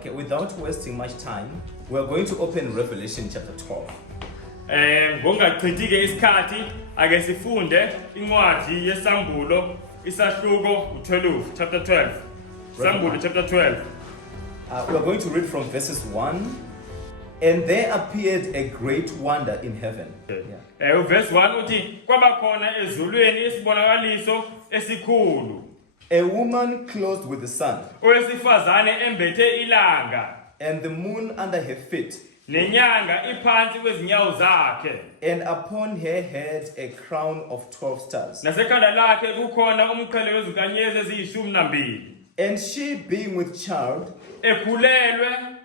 Okay, without wasting much time, we're going to open Revelation chapter 12. Ngongachithike isikhathi ake sifunde incwadi yesambulo isahluko 12 chapter 12. Sambulo chapter 12. We're going to read from verses 1. And there appeared a great wonder in heaven. Verse 1 uthi kwabakhona ezulwini isibonakaliso esikhulu. A woman clothed with the sun, Owesifazane embethe ilanga and the moon under her feet, nenyanga iphansi kwezinyawo zakhe. and upon her head a crown of 12 stars. Nasekhanda lakhe kukhona umqhele wezinkanyezi eziyishumi nambili. And she, being with child, Ekhulelwe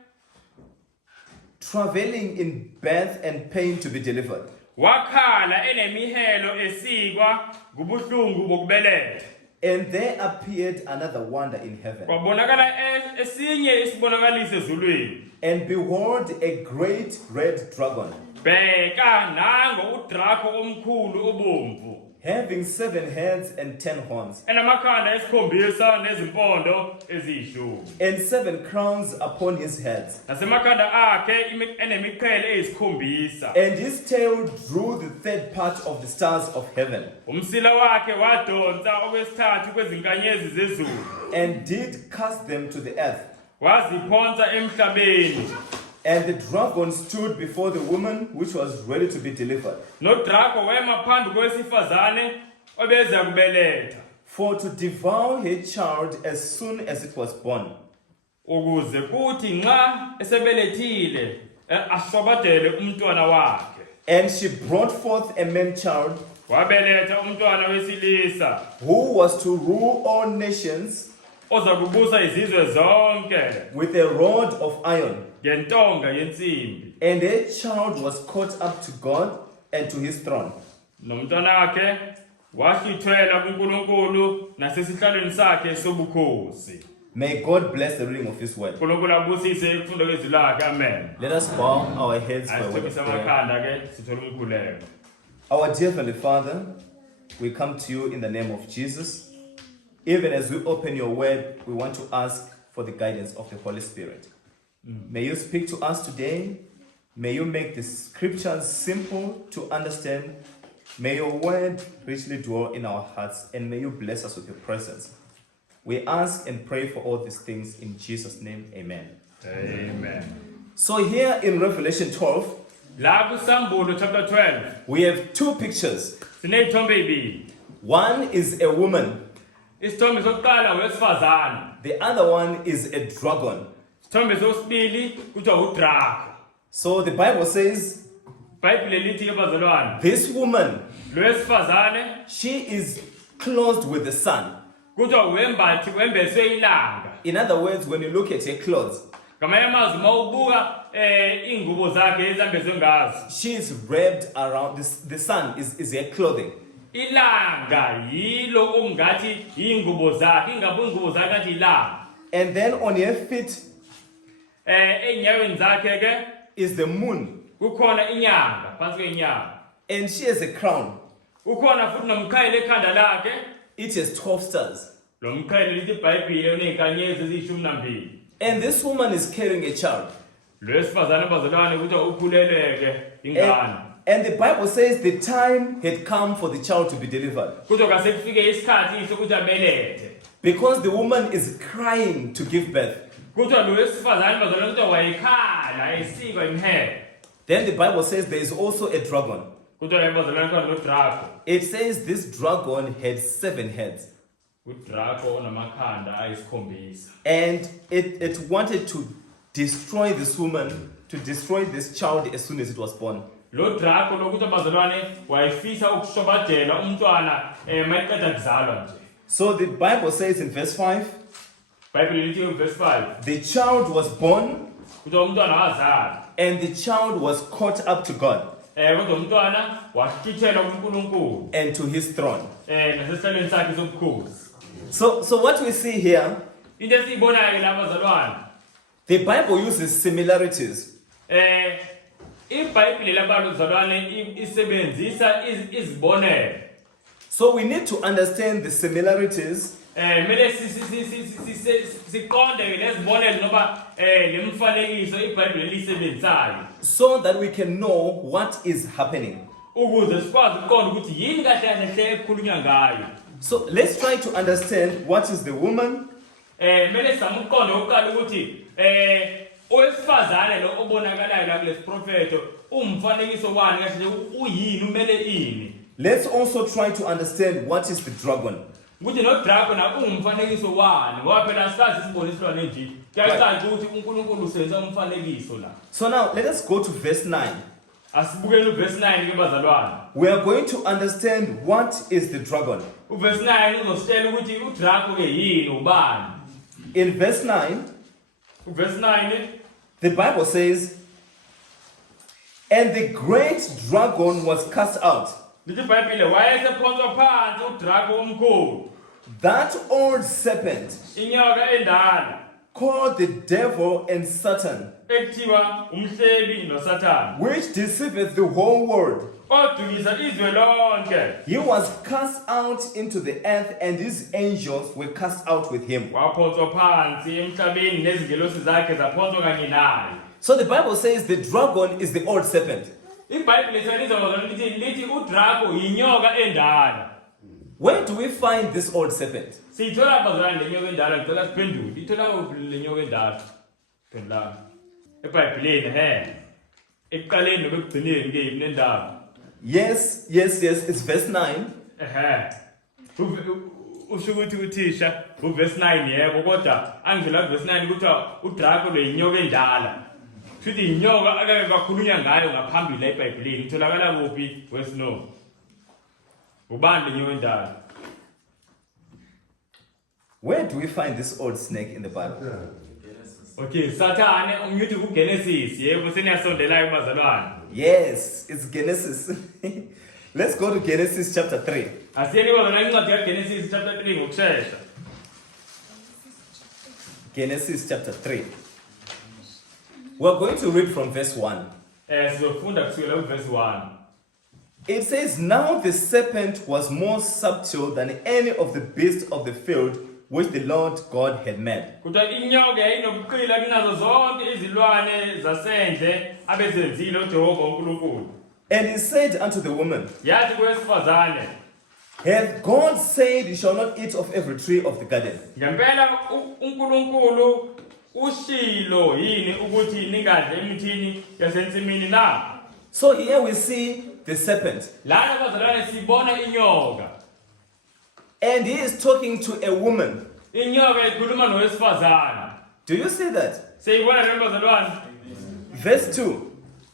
traveling in birth and pain to be delivered. wakhala enemihelo esikwa kubuhlungu bokubeletha. And there appeared another wonder in heaven. Kwabonakala esinye isibonakaliso ezulwini. And behold, a great red dragon, Bheka nango udrako omkhulu obomvu. having 7 heads and 10 horns, Enamakhanda esikhombisa nezimpondo eziyishumi. and 7 crowns upon his heads. Nasemakhanda akhe enemiqhele eyisikhombisa. And his tail drew the third part of the stars of heaven, Umsila wakhe wadonsa okwesithathu kwezinkanyezi zezulu. and did cast them to the earth. Waziphonsa emhlabeni. And the dragon stood before the woman which was ready to be delivered, Nodrako wema phambi kowesifazane obeza kubeletha. for to devour her child as soon as it was born. Ukuze kuthi nxa esebelethile ashobadele umntwana wakhe. And she brought forth a man child, Wabeletha umntwana wesilisa who was to rule all nations oza kubusa izizwe zonke with a rod of iron. ngentonga yensimbi. And her child was caught up to God and to his throne. Nomntwana wakhe wahlithwela kuNkulunkulu nasesihlalweni sakhe sobukhosi. May God bless the reading of his word. uNkulunkulu abusise ukufunda kwezwi lakhe. Amen. Let us bow our heads for a word of Asithobisa prayer. amakhanda ke sithole umkhuleko. Our dear Heavenly Father, we come to you in the name of Jesus. Even as we open your word, we want to ask for the guidance of the Holy Spirit. May you speak to us today. May you make the scriptures simple to understand. May your word richly dwell in our hearts, and may you bless us with your presence. We ask and pray for all these things in Jesus' name. Amen. Amen. So here in Revelation 12, La kuSambulo chapter 12 we have 2 pictures. sinezithombe ezibili. One is a woman. Isithombe sokuqala wesifazane. The other one is a dragon. Isithombe sosibili kuthiwa udrako. So the Bible says iBhayibheli lithi abazalwane, this woman, lwesifazane she is clothed with the sun. kuthiwa wembeswe ilanga. In other words, when you look at her clothes, Ngamanye amazwi mawubuka ingubo zakhe ezambezwe ngazo. she is wrapped around the sun is her clothing. Ilanga yilo ongathi ingubo zakhe, ingabe ingubo zakhe athi ilanga. And then on her feet Enyaweni zakhe ke is the moon. kukhona inyanga phansi kwenyanga. And she has a crown. Ukhona futhi nomqhele ekhanda lakhe. It has 12 stars. Lo mqhele lithi iBhayibheli unezinkanyezi eziyishumi nambili. And this woman is carrying a child. Lwesifazane abazalwane kuthiwa ukhuleleke ingane. And the Bible says the time had come for the child to be delivered. Kuthiwa kasekufike isikhathi sokuthi abelethe. Because the woman is crying to give birth. Kuthiwa lwesifazane abazalwane kuthiwa wayekhala esikwa imhelo. Then the Bible says there is also a dragon. Kuthiwa abazalwane khona nodrako. It says this dragon had 7 heads. Udrako onamakhanda ayisikhombisa. And it wanted to destroy this woman, to destroy this child as soon as it was born. Lo draco lokuthi abazalwane wayefisa ukushobadela umntwana mayiqeda kuzalwa nje. So the Bible says in verse 5, iBhayibheli lithi verse 5 the child was born kuthiwa umntwana wazalwa. and the child was caught up to God Kodwa umntwana wahlithela kuNkulunkulu and to his throne. nasesihlalweni sakhe sobukhosi. So what we see here, Into esiyibonayo ke lapha bazalwane, the Bible uses similarities. iBhayibheli labantu bazalwane isebenzisa izibonelo. So we need to understand the similarities mele siqonde lezibonelo noma lemfanekiso iBhayibheli elisebenzayo so that we can know what is happening. ukuze sikwazi ukuqonda ukuthi yini kahle kahle ekukhulunywa ngayo. So let's try to understand what is the woman, Mele sizame ukuqonda oqala ukuthi owesifazane lo obonakalayo la kulesi prophetho umfanekiso wani kahle uyini umele ini. let's also try to understand what is the dragon. Ukuthi no dragon ungumfanekiso wani ngoba phela asazi isiboniswa nje. Kuyacaca ukuthi uNkulunkulu usenza umfanekiso la. So now let us go to verse 9. Asibukele uverse 9 ke bazalwane. We are going to understand what is the dragon. Uverse 9 uzositshela ukuthi udrago ke yini ubani. In verse 9, Uverse 9 the Bible says, and the great dragon was cast out, lithi iBhayibheli wayesephonswa phansi udrago omkhulu. that old serpent Inyoka endala called the devil and Satan, ekuthiwa umhlebi noSathane. which deceiveth the whole world. Odukisa izwe lonke. He was cast out into the earth, and his angels were cast out with him. Waphonswa phansi emhlabeni nezingelosi zakhe zaphonswa kanye naye. So the Bible says the dragon is the old serpent. iBhayibheli lisebenzisa ngozalo lithi udrago yinyoka endala. Where do we find this old serpent? Siyithola bazalwane lenyoka endala ngicela siphendule. Ithola kuphi lenyoka endala? Phendula. eBhayibhelini ekuqaleni nobekugcineni ke yini ndaba. Yes, it's verse 9. Usho ukuthi uthisha uverse 9 yebo kodwa angivela verse 9 ukuthi udrago lo yinyoka endala. Futhi inyoka akake kakhulunywa ngayo ngaphambili eBhayibhelini itholakala kuphi verse no. Ubani lenyoka endala? Where do we find this old snake in the Bible? Okay, Sathane ungithi kuGenesis yebo seniyasondelayo bazalwane. Yes, it's Genesis. Let's go to Genesis chapter 3. Asiyeni bazalwane incwadi kaGenesis chapter 3 ngokusheshsha. Genesis chapter 3. We're going to read from verse 1. Sizofunda kusukela verse 1. It says, now the serpent was more subtle than any of the beasts of the field which the Lord God had made. Kuthiwa inyoka yayinobuqila kunazo zonke izilwane zasendle abezenzile uJehova uNkulunkulu. And he said unto the woman, Yathi kowesifazane, hath God said, you shall not eat of every tree of the garden? ngempela uNkulunkulu ushilo yini ukuthi ningadle emithini yasensimini na? So here we see the serpent. Lana bazalwane sibona inyoka. And he is talking to a woman. Inyoka ikhuluma nowesifazane. Do you see that? Siyibona le bazalwane. Verse 2.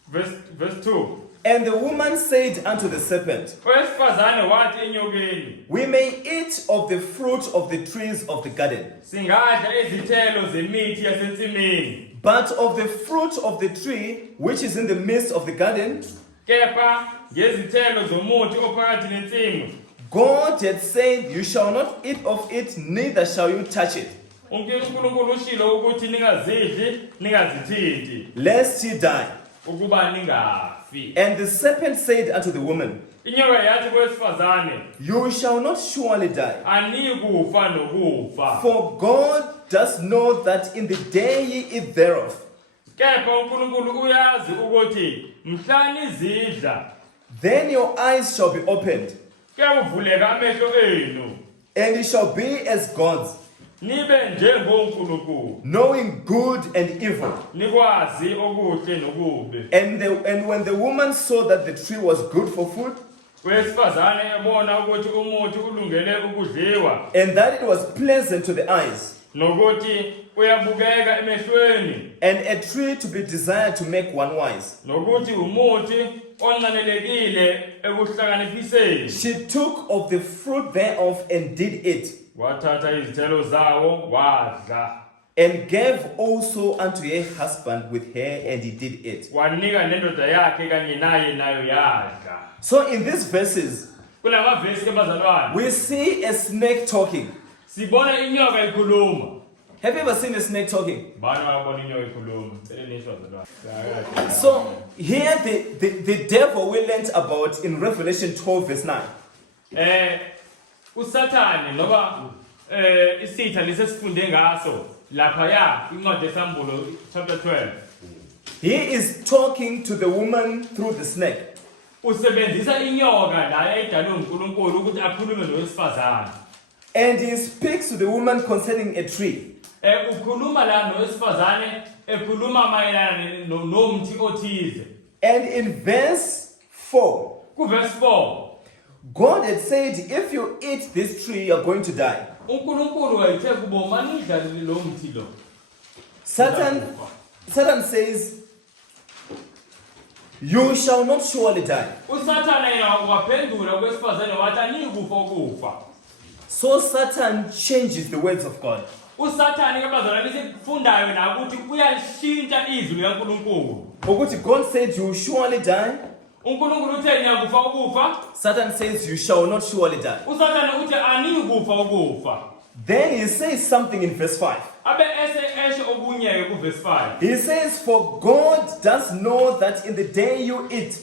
Verse 2. And the woman said unto the serpent, Owesifazane wathi enyokeni, we may eat of the fruit of the trees of the garden, singadla izithelo zemithi yasensimini. but of the fruit of the tree which is in the midst of the garden, Kepha ngezithelo zomuthi ophakathi nensimu, God had said, you shall not eat of it, neither shall you touch it, uNkulunkulu ushilo ukuthi ningazidli, ningazithinti, lest ye die. ukuba ningafi. And the serpent said unto the woman, Inyoka yathi kowesifazane, you shall not surely die, anikufa nokufa. for God does know that in the day ye eat thereof, Kepha uNkulunkulu uyazi ukuthi mhla nizidla, then your eyes shall be opened, kuyavuleka amehlo enu, and ye shall be as gods, nibe njengoNkulunkulu, knowing good and evil. nikwazi okuhle nokubi. And when the woman saw that the tree was good for food, Wesifazane ebona ukuthi umuthi ulungele ukudliwa, and that it was pleasant to the eyes, nokuthi uyabukeka emehlweni, and a tree to be desired to make one wise, nokuthi umuthi onqanelekile ekuhlakaniphiseni, she took of the fruit thereof and did eat, wathatha izithelo zawo wadla, and gave also unto her husband with her, and he did eat. wanika nendoda yakhe kanye naye nayo yadla. So in these verses, Kulama verse ke bazalwane, we see a snake talking. sibona inyoka ikhuluma. Have you ever seen a snake talking? Bani wabona inyoka ikhuluma? Cele nisho bazalwane. So here the devil we learnt about in Revelation 12 verse 9. uSathane noba isitha lesesifunde ngaso lapha ya incwadi yesambulo chapter 12. He is talking to the woman through the snake. Usebenzisa inyoka la ayidalwe uNkulunkulu ukuthi akhulume nowesifazane. And he speaks to the woman concerning a tree. Ukhuluma la nowesifazane ekhuluma mayelana nomthi othize. And in verse 4, Ku verse 4, God had said, if you eat this tree, you're going to die. uNkulunkulu wayethe kubo manidla lo mthi lo. Satan says, you shall not surely die. Usathane yena waphendula kwesifazane wathi anikufa ukufa. So Satan changes the words of God. Usathane ke bazalwane sifundayo na ukuthi uyashintsha izwi likaNkulunkulu. Ukuthi God said you will surely die. uNkulunkulu uthe niyakufa ukufa. Satan says you shall not surely die. Usathane uthi anikufa ukufa. Then he says something in verse 5. Abe eshe okunye ke ku verse 5. He says, for God does know that in the day you eat,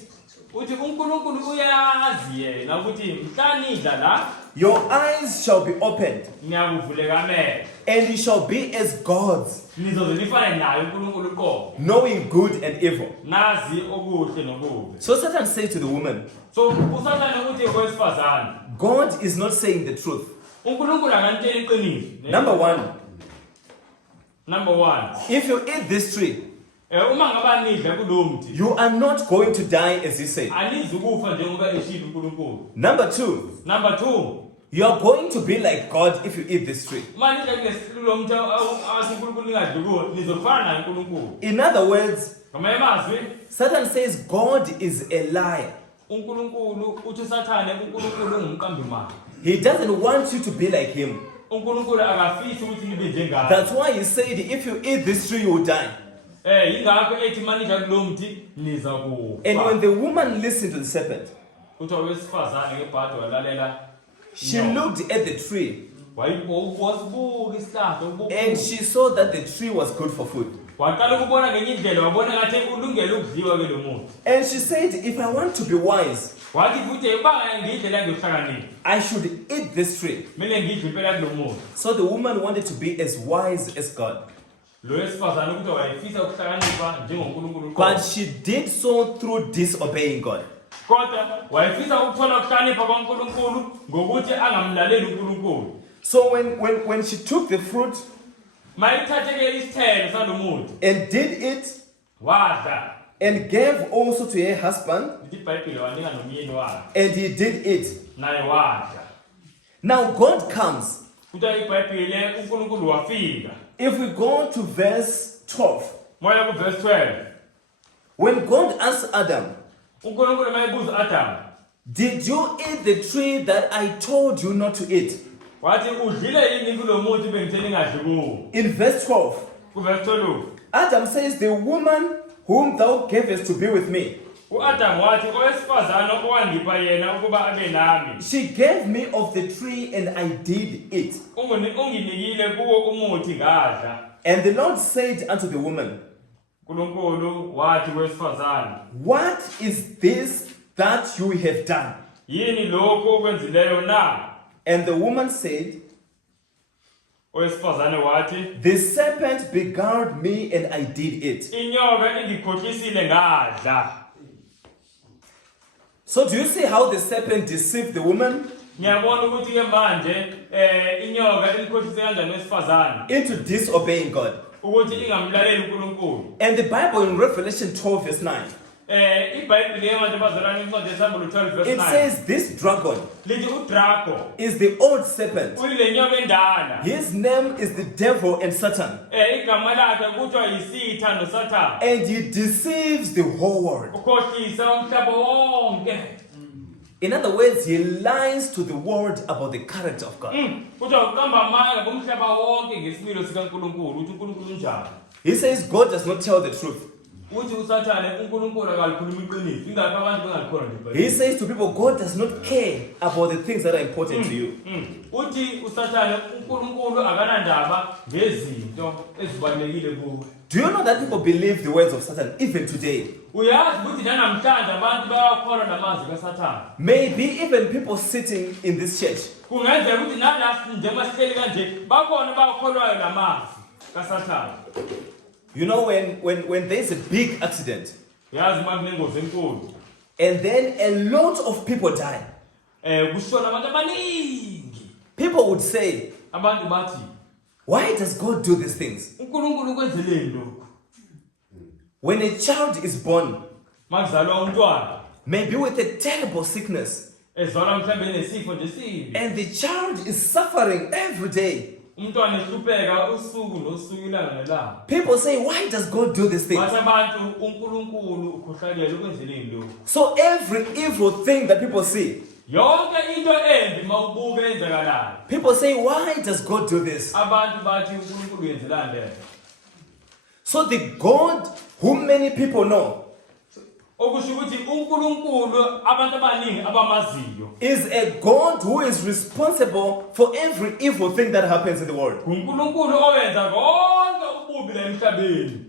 Uthi uNkulunkulu uyazi yena ukuthi mhla nidla la your eyes shall be opened, ngiyakuvuleka amehlo. and you shall be as gods, Nizoze nifane naye uNkulunkulu qo. knowing good and evil. Nazi okuhle nokubi. So Satan says to the woman, So usathane uthi kwesifazane God is not saying the truth. uNkulunkulu akantshela iqiniso. Number one, if you eat this tree, Uma ngaba nidla kulo mthi you are not going to die as he said. anizukufa njengoba eshilo uNkulunkulu. Number two, Number 2, you are going to be like God if you eat this tree. uma nidla kulesilulo mthi uNkulunkulu ningadli kuwo nizofana naye uNkulunkulu. In other words, Ngamanye amazwi Satan says God is a liar. uNkulunkulu uthi usathane uNkulunkulu ungumqambi mali. He doesn't want you to be like him. uNkulunkulu akafisi ukuthi nibe njengaye. That's why he said, if you eat this tree, you will die. Yingakho ethi manidla kulo mthi niza And when kufa. the woman listened to the serpent, Kuthiwa wesifazane ngebhadi walalela. she looked at the tree Wasibuka isihlahla and she saw that the tree was good for food. waqala ukubona ngenye indlela wabona ngathi ulungele ukudliwa ke lo muthi. And she said, if I want to be wise, Wathi futhi ebanga ngidlela ngiyohlakanipha. I should eat this tree. Mele ngidle impela kulo muthi. So the woman wanted to be as wise as God. Lo wesifazane ukuthi wayefisa ukuhlakanipha njengoNkulunkulu. But she did so through disobeying God. Kodwa wayefisa ukuthola ukuhlakanipha kwaNkulunkulu ngokuthi angamlaleli uNkulunkulu. So when she took the fruit Mayithathe ke isithelo salomuthi and did it wadla. and gave also to her husband, Lithi iBhayibheli wanika nomyeni wakhe and he did it. naye wadla. Now God comes. Kuthiwa iBhayibheli uNkulunkulu wafika. If we go to verse 12, Moya ku verse 12. when God asked Adam, uNkulunkulu mayebuza uAdam, did you eat the tree that I told you not to eat? wathi udlile yini kulo muthi bengithe ningadli kuwo? In verse 12, Ku verse 12. Adam says, the woman whom thou gavest to be with me, uAdam wathi owesifazane owangipha yena ukuba abe nami. she gave me of the tree and I did eat. Unginikile kuwo umuthi ngadla. And the Lord said unto the woman, uNkulunkulu wathi kwesifazane, what is this that you have done? yini lokho okwenzileyo na? And the woman said, Owesifazane wathi, the serpent beguiled me and I did it. inyoka ingikhohlisile ngadla. So do you see how the serpent deceived the woman? Ngiyabona ukuthi ke manje inyoka ilikhohlise kanjani owesifazane Into disobeying God. ukuthi ingamlaleli uNkulunkulu. And the Bible in Revelation 12 verse 9, iBhayibheli yemanje bazalwane incwadi yesambulo 12 verse it 9. says this dragon Lithi uDraco is the old serpent. uyile nyoka endala. His name is the devil and Satan. Igama lakhe kuthiwa yisitha noSathane. And he deceives the whole world. Ukhohlisa umhlaba wonke. In other words, he lies to the world about the character of God. Kuthiwa uqamba amanga ngomhlaba wonke ngesimilo sikaNkulunkulu ukuthi uNkulunkulu unjani. He says God does not tell the truth. Uthi uSathane uNkulunkulu akalikhuluma iqiniso. Ingakho abantu bengalikhona nje iBhayibheli. He says to people, God does not care about the things that are important to you. Uthi uSathane uNkulunkulu akanandaba ngezinto ezibalekile kuwe. Do you know that people believe the words of Satan even today? uyazi ukuthi namhlanje abantu bayakholwa namazwi kaSathane. Maybe even people sitting in this church. Kungenzeka ukuthi nalapha njengoba sihleli kanje bakhona bayakholwayo namazwi kaSathane. You know, when there's a big accident Uyazi uma kunengozi enkulu and then a lot of people die, kushona abantu abaningi. people would say, Abantu bathi why does God do these things? uNkulunkulu kwenzeleni lokhu? When a child is born, Makuzalwa umntwana maybe with a terrible sickness, ezalwa mhlambe nesifo nje sibi. and the child is suffering every day, Umntwana ehlupheka usuku nosuku ilanga nelanga. people say, why does God do these things? Bathi abantu uNkulunkulu ukhohlakele ukwenzeleni lokhu. So every evil thing that people see, Yonke into embi mawubuka enzekalayo. people say, why does God do this? Abantu bathi uNkulunkulu uyenzelani le? So the God whom many people know Okusho ukuthi uNkulunkulu abantu abaningi abamaziyo. is a God who is responsible for every evil thing that happens in the world. uNkulunkulu owenza konke ububi la emhlabeni.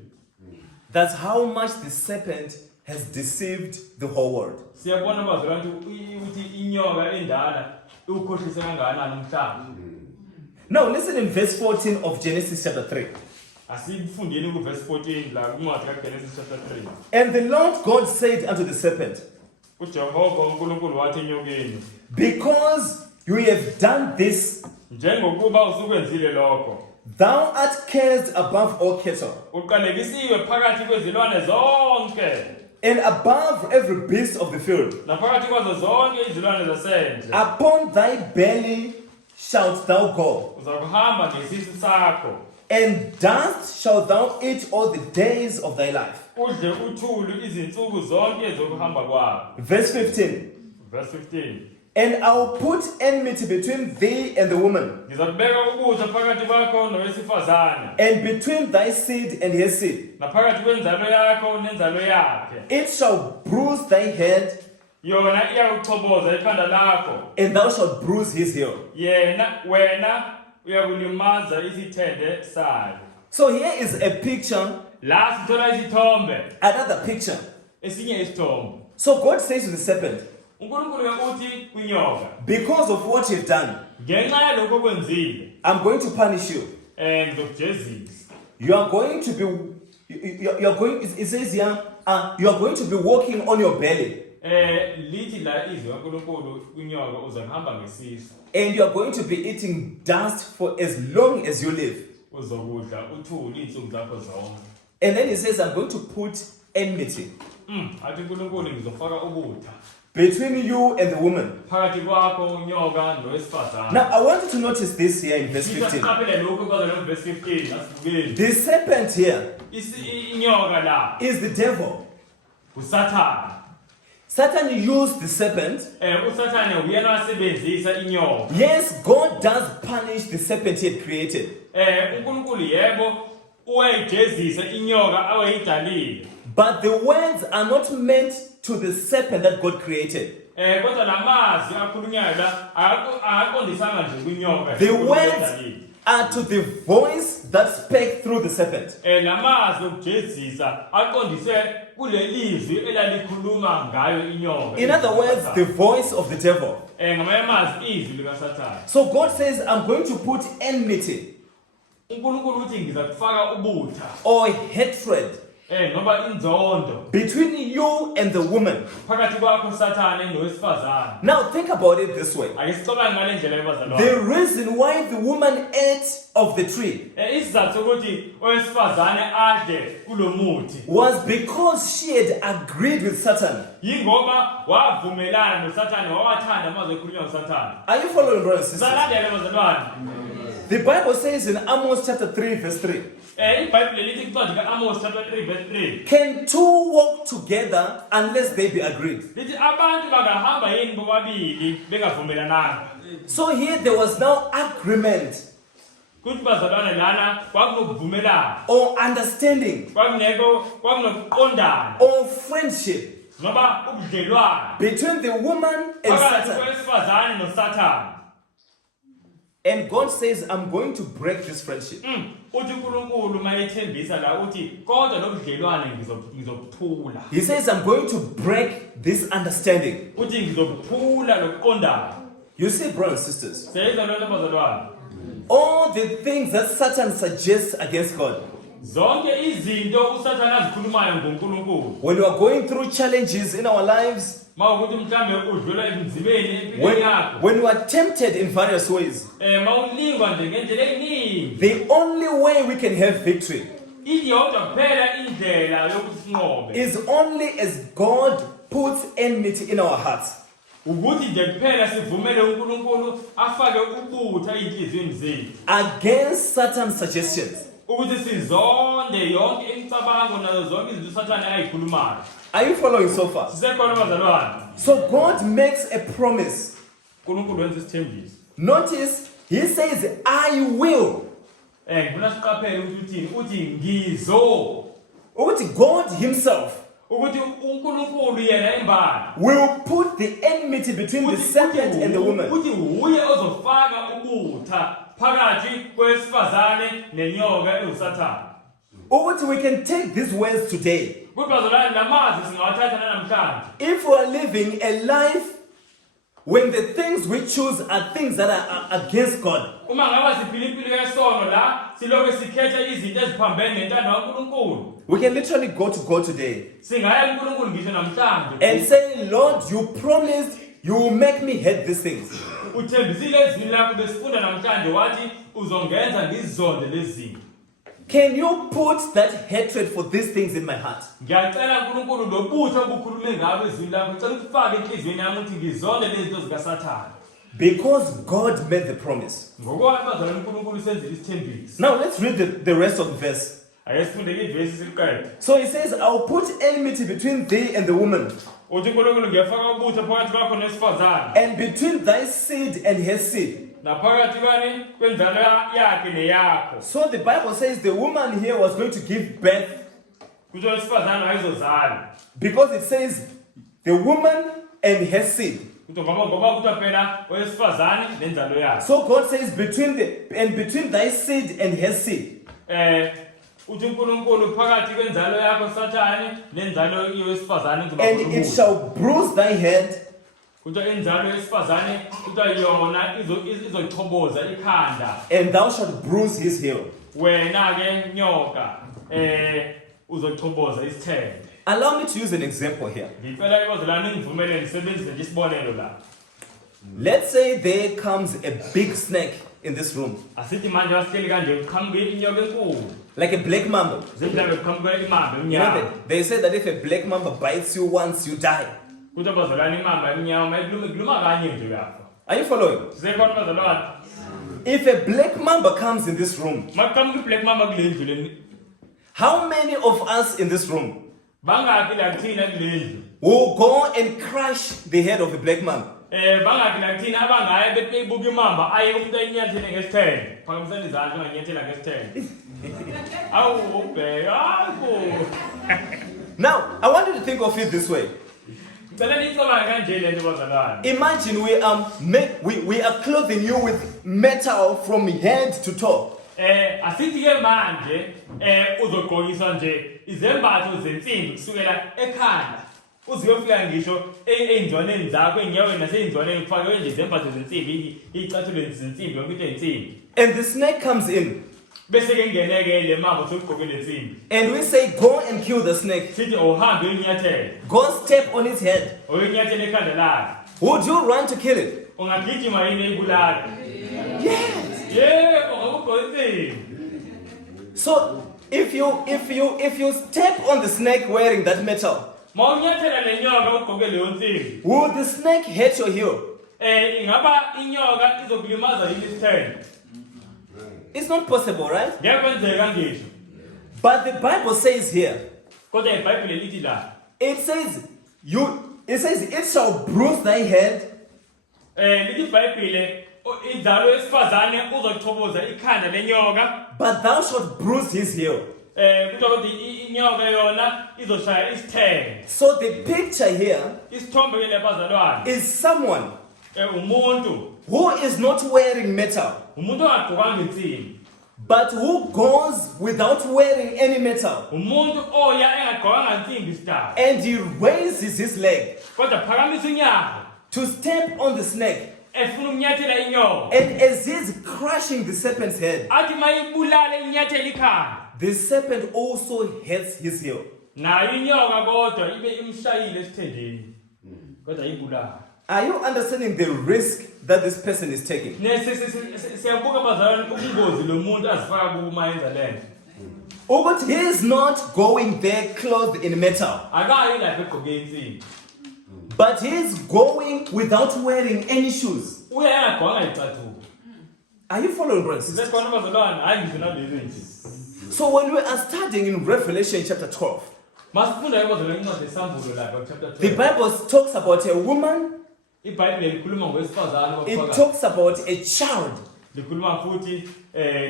That's how much the serpent has deceived the whole world. Siyabona bazalwane ukuthi inyoka endala ukhohlisa kangakanani umhlaba. Now listen in verse 14 of Genesis chapter 3. Asifundeni ku verse 14 la kuncwadi kaGenesis chapter 3. And the Lord God said unto the serpent, uJehova uNkulunkulu wathi enyokeni, because you have done this, njengokuba usukwenzile lokho, thou art cursed above all cattle, uqalekisiwe phakathi kwezilwane zonke, and above every beast of the field. naphakathi kwazo zonke izilwane zasendle. Upon thy belly shalt thou go, Uzakuhamba ngesisu sakho, and dust shalt thou eat all the days of thy life. udle uthuli izinsuku zonke zokuhamba kwakho. Verse 15. Verse 15. And I will put enmity between thee and the woman, Ngizakubeka ukutha phakathi kwakho nowesifazane, and between thy seed and his seed. naphakathi kwenzalo yakho nenzalo yakhe. It shall bruise thy head, Yona iyakuchoboza ikhanda lakho, and thou shalt bruise his heel. wena uyakulimaza isithende sayo. So here is a picture, La sithola isithombe, another picture. esinye isithombe. So God says to the serpent, uNkulunkulu uthi kwinyoka, because of what you've done, ngenxa yalokho okwenzile, I'm going to punish you. ngizokujezisa. You are going to be, you are going, it says here, you are going to be walking on your belly, Lithi la izwi kaNkulunkulu kwinyoka uzohamba ngesisu, and you are going to be eating dust for as long as you live. uzokudla uthuli insuku zakho zonke. And then he says, I'm going to put enmity Athi uNkulunkulu ngizofaka ubutha between you and the woman. phakathi kwakho unyoka nowesifazane. Now, I want you to notice this here in verse 15. Siqaphele lokho kwazalo verse 15 asibukeni. The serpent here Inyoka la is the devil. uSathane. Satan used the serpent. uSathane uyena wasebenzisa inyoka. Yes, God does punish the serpent he had created. uNkulunkulu yebo uyayijezisa inyoka awayidalile. But the words are not meant to the serpent that God created. Kodwa lamazwi akhulunywayo la akaqondisanga nje kwinyoka. The words are to the voice that spake through the serpent. Lamazwi okujezisa aqondise kulelizwi elalikhuluma ngayo inyoka. In other words, the voice of the devil. Ngamanye amazwi izwi likaSathane. So God says, I'm going to put enmity uNkulunkulu uthi ngizakufaka ubutha or hatred ngoba inzondo between you and the woman. phakathi kwakho uSathane nowesifazane. Now think about it this way. Ake sicabange ngale ndlela ebazalwane. The reason why the woman ate of the tree Isizathu sokuthi owesifazane adle kulomuthi was because she had agreed with Satan. yingoba wavumelana noSathane, wawathanda amazwi ekhulunywa nguSathane. Are you following, brothers and sisters? Salandela bazalwane. The Bible says in Amos chapter 3 verse 3, iBhayibheli lithi kuncwadi kaAmos chapter 3 verse 3. can two walk together unless they be agreed? Lithi abantu bangahamba yini bobabili bengavumelananga. So here there was now agreement Kuthi bazalwane lana kwakunokuvumelana, or understanding kwakunokuqondana or friendship noma ubudlelwano between the woman and phakathi Satan. kwesifazane noSathane. And God says, I'm going to break this friendship. Uthi uNkulunkulu mayethembisa la uthi kodwa lokudlelwane ngizokuphula. He says, I'm going to break this understanding. Uthi ngizokuphula lokuqondana. You see, brothers and sisters, Seyizwa lento bazalwane. all the things that Satan suggests against God, Zonke izinto uSathane azikhulumayo ngoNkulunkulu. when we are going through challenges in our lives, Mawukuthi mhlambe udlula ebunzimeni empilweni yakho. when we are tempted in various ways, Mawulingwa nje ngendlela eziningi. the only way we can have victory Iyodwa kuphela indlela yokuthi sinqobe. is only as God puts enmity in our hearts. Ukuthi nje kuphela sivumele uNkulunkulu afake ubutha enhliziyweni zethu. Against Satan's suggestions. Ukuthi sizonde yonke imicabango nazo zonke izinto uSathane ayikhulumayo. Are you following so far? Sisekhona bazalwane. So God makes a promise. uNkulunkulu wenza isithembiso. Notice, he says, I will. Ngifuna siqaphele ukuthi uthini? Uthi ngizo. Ukuthi God himself Ukuthi uNkulunkulu yena imbali. will put the enmity between the serpent and the woman. Uthi uye ozofaka ubutha phakathi kwesifazane nenyoka eUsathane. Ukuthi we can take these words today. Ukuthi bazalwane lamazi singawathatha namhlanje. If we are living a life when the things we choose are things that are against God, Uma ngaba siphila impilo yesono la siloke sikhetha izinto eziphambene nentando kaNkulunkulu. we can literally go to God today Singaya kuNkulunkulu ngisho namhlanje. and say, Lord, you promised you will make me hate these things. Uthembisile ezini lakho besifunda namhlanje wathi uzongenza ngizonde lezi zinto. Can you put that hatred for these things in my heart? Ngiyacela uNkulunkulu lobutho obukhulume ngabo ezini lakho ngicela ukufake enhliziyweni yami ukuthi ngizonde lezi zinto zikaSathane. Because God made the promise. Ngokwami bazalwane uNkulunkulu senzile isithembiso. Now let's read the rest of the verse. Ake sifunde ivesi siliqede. So he says, I'll put enmity between thee and the woman, Uthi uNkulunkulu ngiyafaka ubutho phakathi kwakho nesifazane and between thy seed and her seed. naphakathi kwani kwenzalo yakhe neyakho. So the Bible says the woman here was going to give birth Kutsho isifazane wayezozala. because it says the woman and her seed. Kuthi ngoba kuthiwa phela owesifazane nenzalo yakhe. So God says between thy seed and her seed. Uthi uNkulunkulu phakathi kwenzalo yakho Sathane nenzalo yowesifazane kuzoba And it khona. shall bruise thy head, Kuthiwa inzalo yesifazane kuthiwa yona izochoboza ikhanda. and thou shalt bruise his heel. Wena ke nyoka uzochoboza isithende. Allow me to use an example here. Ngicela ibozalane ngivumele ngisebenzise nje isibonelo la. Let's say there comes a big snake in this room, Asithi manje wasihleli kanje uqhamuke inyoka enkulu. like a black mamba. Zemhlanje uqhamuke imamba You know, emnyama. they say that if a black mamba bites you once, you die. Kuthiwa bazalwane imamba emnyama ikuluma kanye nje uyafa. Are you following? Sisekhona bazalwane. If a black mamba comes in this room, Maqhamuke iblack mamba kule ndlu le. how many of us in this room Bangaki la kuthina kule ndlu? will go and crush the head of the black mamba? Bangaki la kuthina abangaya bebuka imamba aye umuntu ayinyathele ngesithende. Phakamisani izandla unganyathela ngesithende. Awu ubheka hapo. Now, I want you to think of it this way. Ngicela nicabange kanje le nto bazalwane. Imagine we are clothing you with metal from head to toe. Asithi ke manje uzogqokiswa nje izembatho zensimbi kusukela ekhanda. Uziyofika ngisho einzwaneni zakho enyaweni naseinzwaneni kufakwe nje izembatho zensimbi icathulo zensimbi yonke into yensimbi. And the snake comes in. Bese ke ngeneke le mama sokugqoke lensimbi. And we say, go and kill the snake. Sithi uhambe uyinyathele. Go step on its head. Uyinyathele ekhanda lakhe. Would you run to kill it? Ungagijima yini ibulala? Yes. Yebo, ngokugqokisini. So if you step on the snake wearing that metal, Mawunyathela lenyoka ugqoke leyo nsimbi. will the snake hurt your heel? Ingaba inyoka izokulimaza yini isithende? It's not possible, right? Ngiyakwenzeka ngisho. But the Bible says here, Kodwa iBhayibheli lithi la. it says it shall bruise thy head, Lithi iBhayibheli inzalo yesifazane uzochoboza ikhanda lenyoka. but thou shalt bruise his heel. Kuthiwa ukuthi inyoka yona izoshaya isithende. So the picture here Isithombe ke lebazalwane. is someone Umuntu who is not wearing metal, umuntu ongagqokanga insimbi, but who goes without wearing any metal, umuntu oya engagqokanga insimbi star, and he raises his leg kodwa phakamisa unyawo to step on the snake, efuna ukunyathela inyoka, and as he's crushing the serpent's head, athi mayibulale inyathela ikhanda, the serpent also hits his heel. nayo inyoka kodwa ibe imshayile esithendeni, kodwa ayibulala. Are you understanding the risk that this person is taking? Siyabuka bazalwane ubungozi lo muntu azifaka kuma yenza lento. But he is not going there clothed in metal, Akayi lapha egqoke insimbi. but he is going without wearing any shoes. Uya engagqokanga icathulo. Are you following, brothers? Sisekhona bazalwane hayi ngisho nalezi nje. So when we are studying in Revelation chapter 12, Masifunda bazalwane incwadi yesambulo lapha chapter the 12. Bible talks about a woman, iBhayibheli likhuluma ngowesifazane it ophakathi. talks about a child, Likhuluma futhi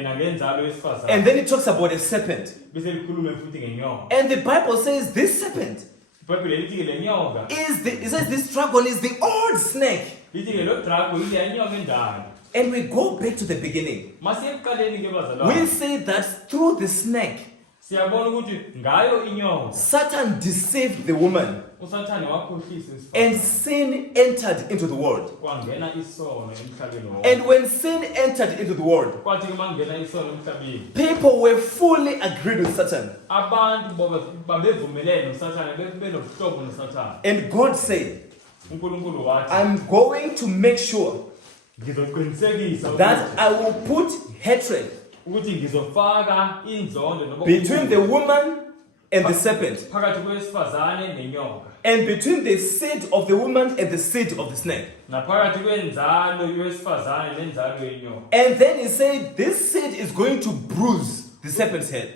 nangenzalo yesifazane. and then it talks about a serpent. Bese likhuluma futhi ngenyoka. And the Bible says this serpent iBhayibheli lithi ke le nyoka, it says this dragon is the old snake. lithi ke lo dragon ile inyoka endala. And we go back to the beginning. Masiye ekuqaleni ke We bazalwane. say that through the snake, Siyabona ukuthi ngayo inyoka Satan deceived the woman, uSathane wakhohlisa isifo. and sin entered into the world. Kwangena isono emhlabeni wonke. And when sin entered into the world, Kwathi ke mangena isono emhlabeni, people were fully agreed with Satan. abantu babevumelene noSathane, benobuhlobo noSathane. And God said, uNkulunkulu wathi, I'm going to make sure ngizoqinisekisa that I will put hatred ukuthi ngizofaka inzondo noma between the woman and the serpent, phakathi kwesifazane nenyoka, and between the seed of the woman and the seed of the snake. naphakathi kwenzalo yowesifazane nenzalo yenyoka. And then he said, this seed is going to bruise the serpent's head.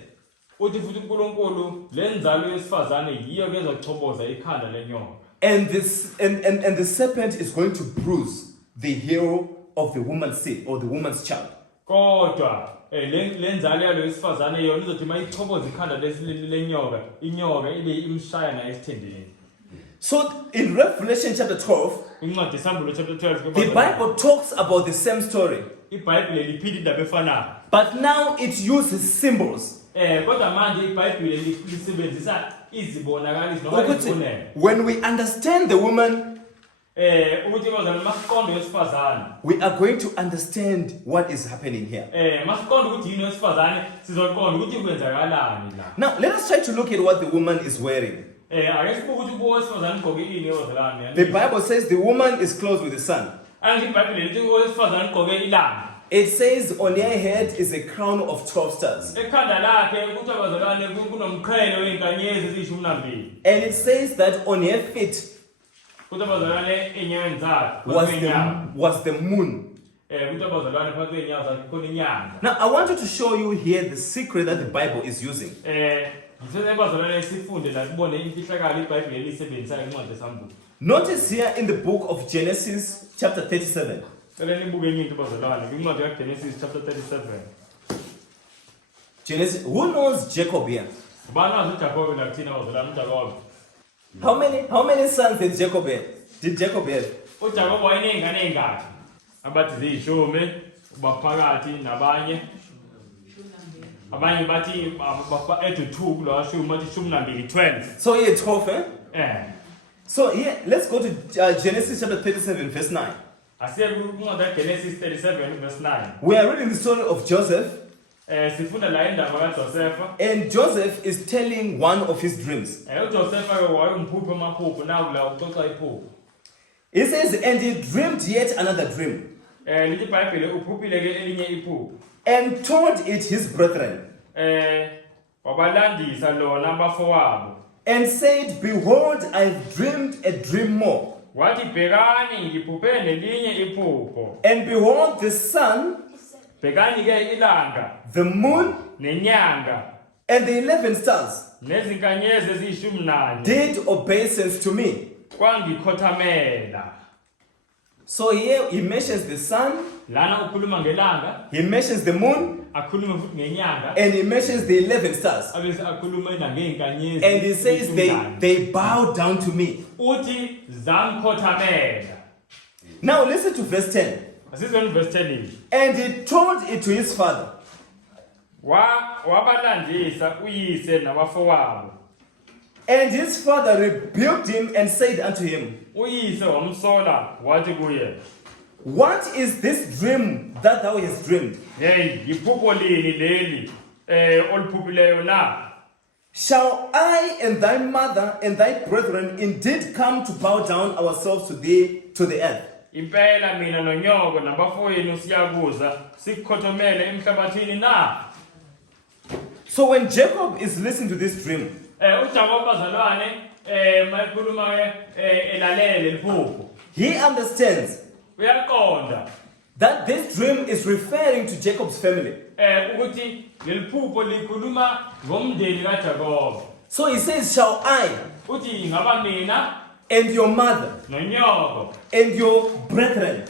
Uthi futhi uNkulunkulu lenzalo yesifazane yiyo ke ezochoboza ikhanda lenyoka. And the serpent is going to bruise the heel of the woman's seed or the woman's child. Kodwa lenzalo yalo yesifazane yona izothi mayichoboza ikhanda lenyoka, inyoka ibe imshaya na esithendeni. So in Revelation chapter 12, Incwadi yesambulo chapter 12 the Bible talks about the same story, iBhayibheli liphinde indaba efanayo. but now it uses symbols. Kodwa manje iBhayibheli lisebenzisa izibonakaliso noma Ukuthi, izibonelo. when we understand the woman, Ukuthi bazalwane masiqonde wesifazane. we are going to understand what is happening here. Masiqonde ukuthi yini wesifazane, sizoqonda ukuthi kwenzakalani la. Now, let us try to look at what the woman is wearing. Ake sibuke ukuthi owesifazane ugqoke ini bazalwane. The Bible says the woman is clothed with the sun. Angithi iBhayibheli lithi owesifazane ugqoke ilanga. It says on her head is a crown of 12 stars. Ekhanda lakhe ukuthi bazalwane kunomqhele wezinkanyezi ezishumi. And it says that on her feet Ukuthi bazalwane enyaweni zakhe was the moon. ukuthi bazalwane phakathi kweenyawo zakhe khona inyanga. Now, I want you to show you here the secret that the Bible is using. Ngithe bazalwane sifunde la sibone imfihlakalo iBhayibheli elisebenzisa incwadi yesambulo. Notice here in the book of Genesis, chapter 37. Cela nibuke enye into bazalwane kwincwadi kaGenesis chapter 37. Genesis. Who knows Jacob here? Ubani wazi uJakobe la kuthina bazalwane uJakobe? How many sons did Jacob have? Did Jacob have? uJakobe wayeneyingane ezingaki? Abathi ziyishumi baphakathi nabanye. Abanye bathi ethi 2 kulo shumi bathi 12. So here 12, eh? Eh. So here, let's go to Genesis chapter 37, verse 9. Asiye kwincwadi kaGenesis 37 verse 9. We are reading the story of Joseph, Sifunda la indaba kaJosepha. and Joseph is telling one of his dreams. uJosepha ke wayengumphupho amaphupho naku la ucoca iphupho. He says, and he dreamed yet another dream, Lithi iBhayibheli uphuphile ke elinye iphupho. and told it his brethren, Wabalandisa lona abafowabo. and said, behold, I've dreamed a dream more. Wathi bhekani ngiphuphe nelinye iphupho. And behold, the sun, Bhekani ke ilanga, the moon, nenyanga, and the 11 stars nezinkanyezi eziyishumi did obeisance to me. kwangikhothamela. So here he mentions the sun, Lana ukhuluma ngelanga, he mentions the moon, akhuluma futhi ngenyanga, and he mentions the 11 stars. abese akhuluma nangey'nkanyezi. And he says they bow down to me. Uthi zangikhothamela. Now listen to verse 10. Asizwe verse 10. And he told it to his father. Wabalandisa uyise nabafowabo. And his father rebuked him and said unto him, Uyise wamsola wathi kuye, what is this dream that thou hast dreamed? hey, yiphupho lini leli oliphuphileyo na? Shall I and thy mother and thy brethren indeed come to bow down ourselves to thee to the earth? Impela mina nonyoko nabafowenu siyakuza sikhothomele emhlabathini na? So when Jacob is listening to this dream, uJakob bazalwane mayikhuluma elalele liphupho. he understands Uyaqonda that this dream is referring to Jacob's family. ukuthi leliphupho likhuluma ngomndeni kaJakob. So he says, shall I Uthi ngaba mina and your mother nonyoko and your brethren,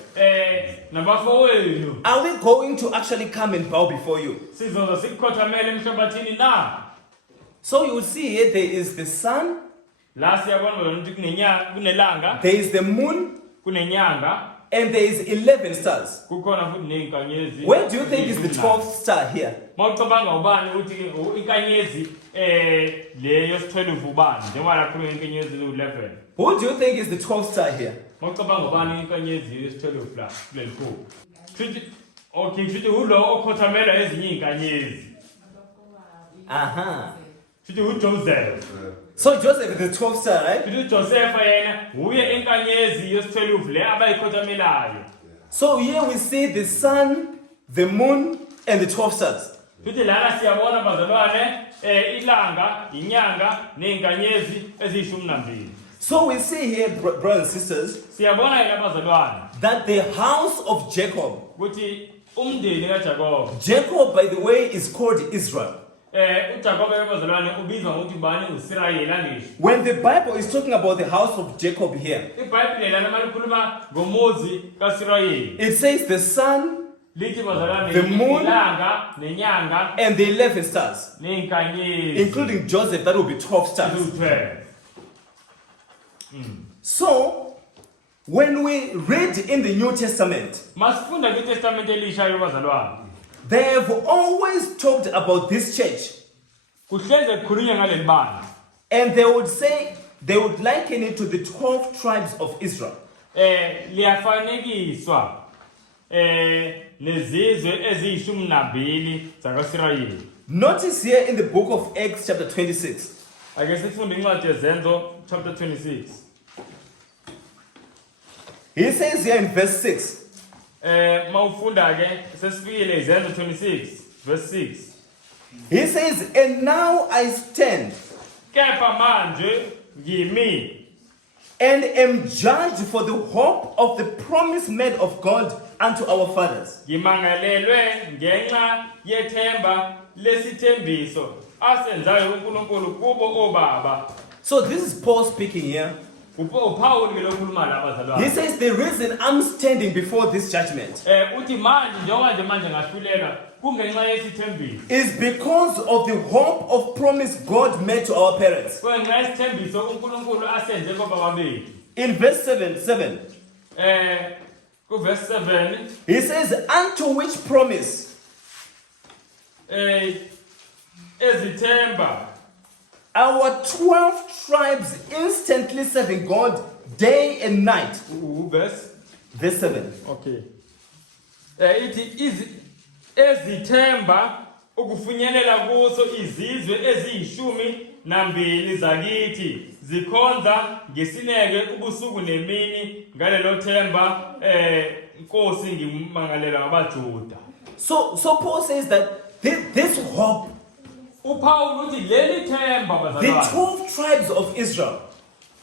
nabafowenu are we going to actually come and bow before you? sizoza sikukhothamele emhlabathini na? So you will see here there is the sun, La siyabona ukuthi kunelanga, there is the moon, kunenyanga, and there is 11 stars. kukhona futhi nezinkanyezi. Where do you think is the 12th star here? Mawucabanga ubani ukuthi inkanyezi le yesi-12 ubani njengoba la khuluma inkanyezi lu-11. Who do you think is the 12th star here? Mawucabanga ubani inkanyezi yesi-12 la kuleli phupho. Kushuthi ulo okhothamela ezinye inkanyezi. Aha. Kushuthi uJoseph. So Joseph is the 12th star, right? Kushuthi uJoseph yena uye inkanyezi yesi-12 le abayikhothamelayo. So here we see the sun, the moon, and the 12 stars. Futhi lana siyabona bazalwane ilanga, inyanga nezinkanyezi eziyishumi. So we see here, brothers and sisters, Siyabona ila bazalwane that the house of Jacob, ukuthi umndeni kaJakob, Jacob, by the way, is called Israel. uJakob bazalwane ubizwa ngokuthi bani uIsrayeli angisho. When the Bible is talking about the house of Jacob here, iBhayibheli lana malikhuluma ngomuzi kaIsrayeli. it says the sun Lithi bazalwane The moon ilanga nenyanga and the 11 stars, nezinkanyezi including Joseph, that will be 12 stars. eziwu-12. So, when we read in the New Testament, Masifunda kwiTestament elisha bazalwane. they have always talked about this church, Kuhleze kukhulunywa ngaleli bandla. and they would say, they would liken it to the 12 tribes of Israel. Liyafanekiswa nezizwe eziyishumi nambili zakaIsrayeli. Notice here in the book of Acts, chapter 26. Ake sifunde incwadi yezenzo chapter 26. He says here in verse 6, Mawufunda ke sesifikile izenzo 26 verse 6. he says, and now I stand Kepha manje ngimi and am judged for the hope of the promise made of God unto our fathers. ngimangalelwe ngenxa yethemba lesithembiso asenzayo uNkulunkulu kubo obaba. So this is Paul speaking here. uPaul ke lokhuluma la bazalwane. He says the reason I'm standing before this judgment Uthi manje njengoba nje manje ngahluleka kungenxa yesithembiso. is because of the hope of promise God made to our parents. Kungenxa yesithembiso uNkulunkulu asenze kobaba bethu. In verse 7, Ku verse 7 he says, unto which promise ezithemba our 12 tribes instantly serving God day and night. verse Verse 7. okay. Ithi ezithemba ukufinyelela kuso izizwe eziyishumi nambili zakithi zikhonza ngesineke ubusuku nemini ngalelo themba Nkosi ngimangalela ngabaJuda. So Paul says that this hope, uPaul uthi leli themba the bazalwane 12 tribes of Israel,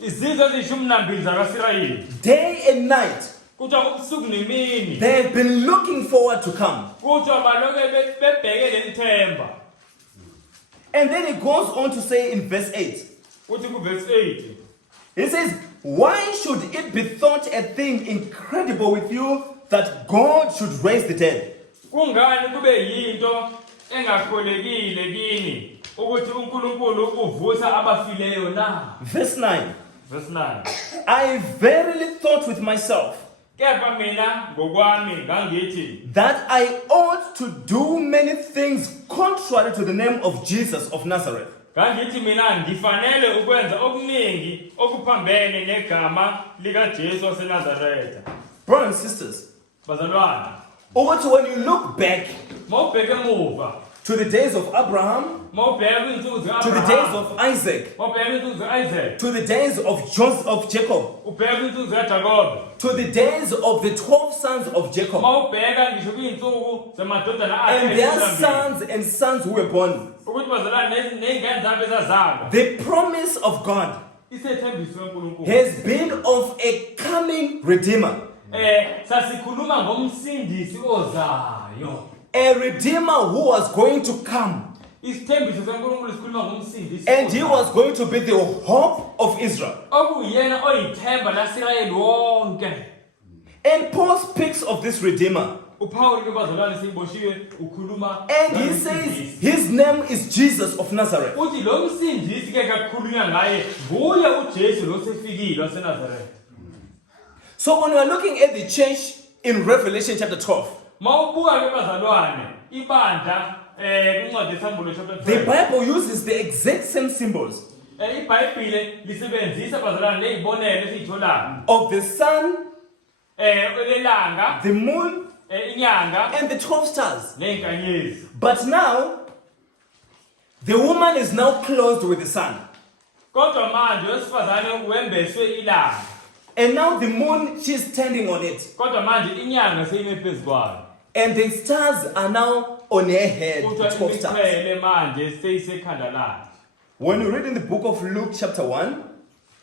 izizwe eziyishumi nambili zakaIsrayeli day and night, kuthiwa ubusuku nemini they have been looking forward to come. kuthiwa baloke bebheke leli themba. And then he goes on to say in verse 8, Uthi ku verse 8 he says, why should it be thought a thing incredible with you that God should raise the dead? kungani kube yinto engakholekile kini ukuthi uNkulunkulu uvusa abafileyo na? Verse 9, Verse 9 I verily thought with myself, kepha mina ngokwami ngangithi that I ought to do many things contrary to the name of Jesus of Nazareth. ngangithi mina ngifanele ukwenza okuningi okuphambene negama likaJesu waseNazaretha. Brothers and sisters, Bazalwane, over to when you look back mawubheke emuva, to the days of Abraham, mawubheke kwizinsuku to the days zika-Abraham, of Isaac, mawubheke kwizinsuku zika-Isaac, to the days of Jacob, ubheke kwizinsuku zikaJakobe, to the days of the 12 sons of Jacob, mawubheka ngisho kwizinsuku zamadodana and their ayisishiyagalombili, sons who were born. ukuthi bazalwane nezingane zabo ezazalwa, The promise of God isethembiso kaNkulunkulu. has been of a coming Redeemer, Sasikhuluma ngomsindisi ozayo. a Redeemer who was going to come, Isithembiso kaNkulunkulu sikhuluma ngomsindisi. and he was going to be the hope of Israel. okuyena oyithemba laSirayeli wonke. And Paul speaks of this Redeemer, uPaul ke bazalwane siboshiwe ukhuluma and he says his name is Jesus of Nazareth. uthi lo msindisi ke kakhulunywa ngaye nguye uJesu lo sefikile waseNazaretha. So when we are looking at the church in Revelation chapter 12, Mawubuka ke bazalwane ibandla kwincwadi yesambulo chapter the 12. Bible uses the exact same symbols iBhayibhile lisebenzisa bazalwane lezibonelo esizitholayo of the sun, elanga, the moon, inyanga and the 12 stars. nezinkanyezi. But now, the woman is now clothed with the sun. Kodwa manje wesifazane wembeswe ilanga. And now the moon, she's standing on it. Kodwa manje inyanga seyime phezu kwayo. And the stars are now on her head, the Kuthiwa 12 stars. imiqhele manje seyisekhanda lakhe. When you read in the book of Luke chapter 1,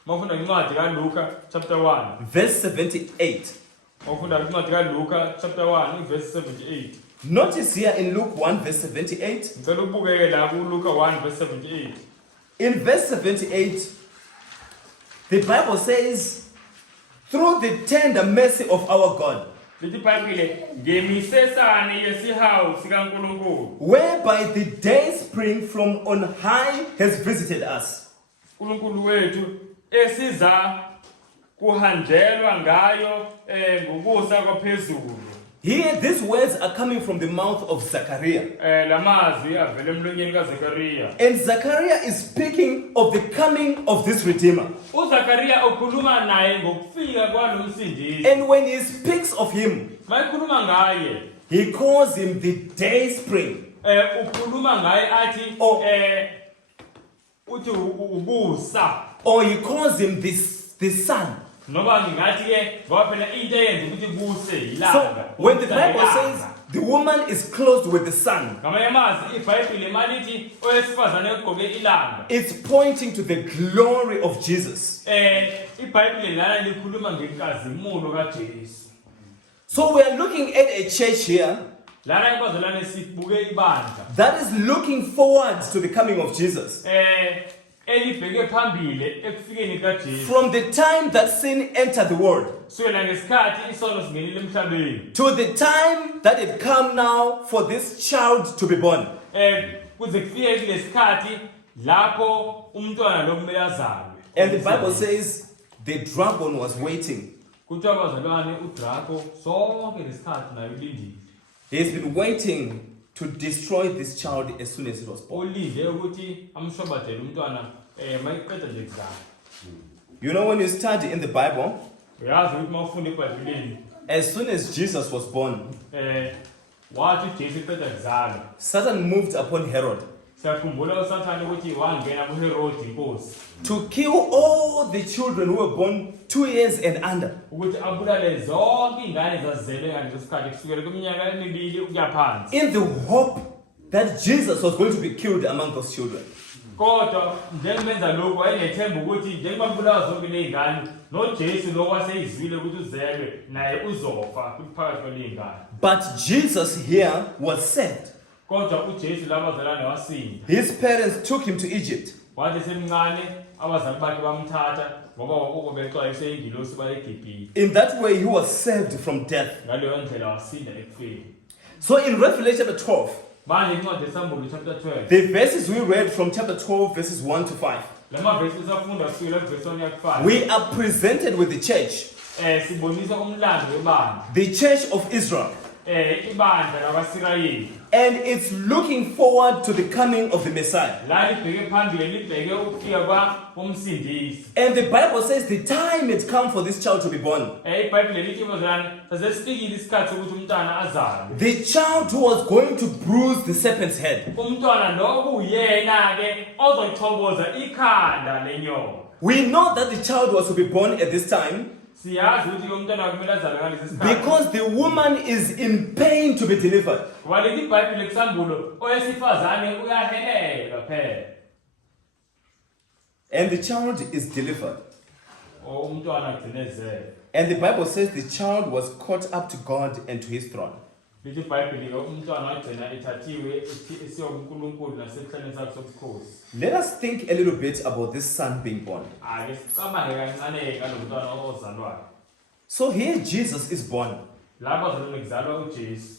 Mawufunda incwadi kaLuka chapter 1. verse 78. Mawufunda incwadi kaLuka chapter 1 verse 78. Notice here in Luke 1 verse 78. Ngicela ubukeke la kuLuka 1 verse 78. In verse 78, the Bible says, through the tender mercy of our God, Lithi iBhayibhile ngemisesane yesihawu sikaNkulunkulu. whereby the day spring from on high has visited us. uNkulunkulu wethu esiza kuhanjelwa ngayo ngokusa kwaphezulu. Here, these words are coming from the mouth of Zechariah. Lamazwi avela emlonyeni kaZekariya. And Zechariah is speaking of the coming of this Redeemer. uZakariya ukhuluma naye ngokufika kwalo msindisi. And when he speaks of him, Mayikhuluma ngaye, he calls him the day spring. ukhuluma ngaye athi Oh. uthi ukusa. Or he calls him the sun. Noba ngingathi ke ngoba phela into eyenza ukuthi kuse So ilanga. when the Bible says the woman is clothed with the sun, ngamanye amazwi iBhayibhile malithi owesifazane ugqoke ilanga. it's pointing to the glory of Jesus. iBhayibhile lana likhuluma ngenkazimulo kaJesu. So we are looking at a church here Lana ibazalwane sibuke ibandla. that is looking forward to the coming of Jesus. Elibheke phambili ekufikeni kaJesu. From the time that sin entered the world Sukela ngesikhathi isono singenile emhlabeni. to the time that it come now for this child to be born. Kuze kufike kulesikhathi lapho umntwana lo kumele azalwe. And the Bible says the dragon was waiting. Kuthiwa bazalwane uDraco sonke lesikhathi nayo ulindile. He's been waiting to destroy this child as soon as it was born. Olinde ukuthi amshobadele umntwana mayiqeda nje kuzala. You know, when you study in the Bible, Uyazi ukuthi mawufunda eBhayibhelini as soon as Jesus was born, wathi uJesu eqeda kuzala. Satan moved upon Herod Siyakhumbula uSathane ukuthi wangena kuHerodi inkosi to kill all the children who were born 2 years and under. ukuthi abulale zonke ingane zazizelwe ngaleso sikhathi kusukela kwiminyaka emibili ukuya phansi. In the hope that Jesus was going to be killed among those children. Kodwa njengomenza lokho wayengethemba ukuthi njengoba kubulawa zonke lezingane noJesu lo waseyizwile ukuthi uzelwe naye uzofa phakathi kwalezingane. But Jesus here was saved. Kodwa uJesu labazalwane wasinda. His parents took him to Egypt. Wathi semncane abazali bakhe bamthatha ngoba wakho bexwayise ingilosi bayeGibhithe. In that way, he was saved from death. Ngaleyo ndlela wasinda ekufeni. So in Revelation chapter 12, Manje incwadi yesambulo chapter 12. the verses we read from chapter 12, verses 1 to 5, Lama verse esafunda kusukela kuverse 1 kuya ku5. we are presented with the church sibonisa umlando webandla the church of Israel. ibandla labaSirayeli And it's looking forward to the coming of the Messiah. la libheke phambili libheke ukufika komsindisi. And the Bible says the time had come for this child to be born. iBhayibheli lithi bazalwane sasesifikile isikhathi sokuthi umntwana azalwe. The child who was going to bruise the serpent's head. Umntwana lo kuyena ke ozoyichoboza ikhanda lenyoka. We know that the child was to be born at this time Siyazi ukuthi umntwana kumele azalwe ngalesi sikhathi. because the woman is in pain to be delivered. Ngoba lithi iBhayibheli kusambulo owesifazane uyahelelwa phela. And the child is delivered. Umntwana agcine zelwe. And the Bible says the child was caught up to God and to his throne. Lithi iBhayibheli ke umntwana wagcina ethathiwe esiya kuNkulunkulu nasekuhlaleni sakhe sobukhosi. Let us think a little bit about this son being born. Ake sicabange kancane ngalo mntwana ozalwayo. So here Jesus is born. Lapha uzalwe kuzalwa uJesu.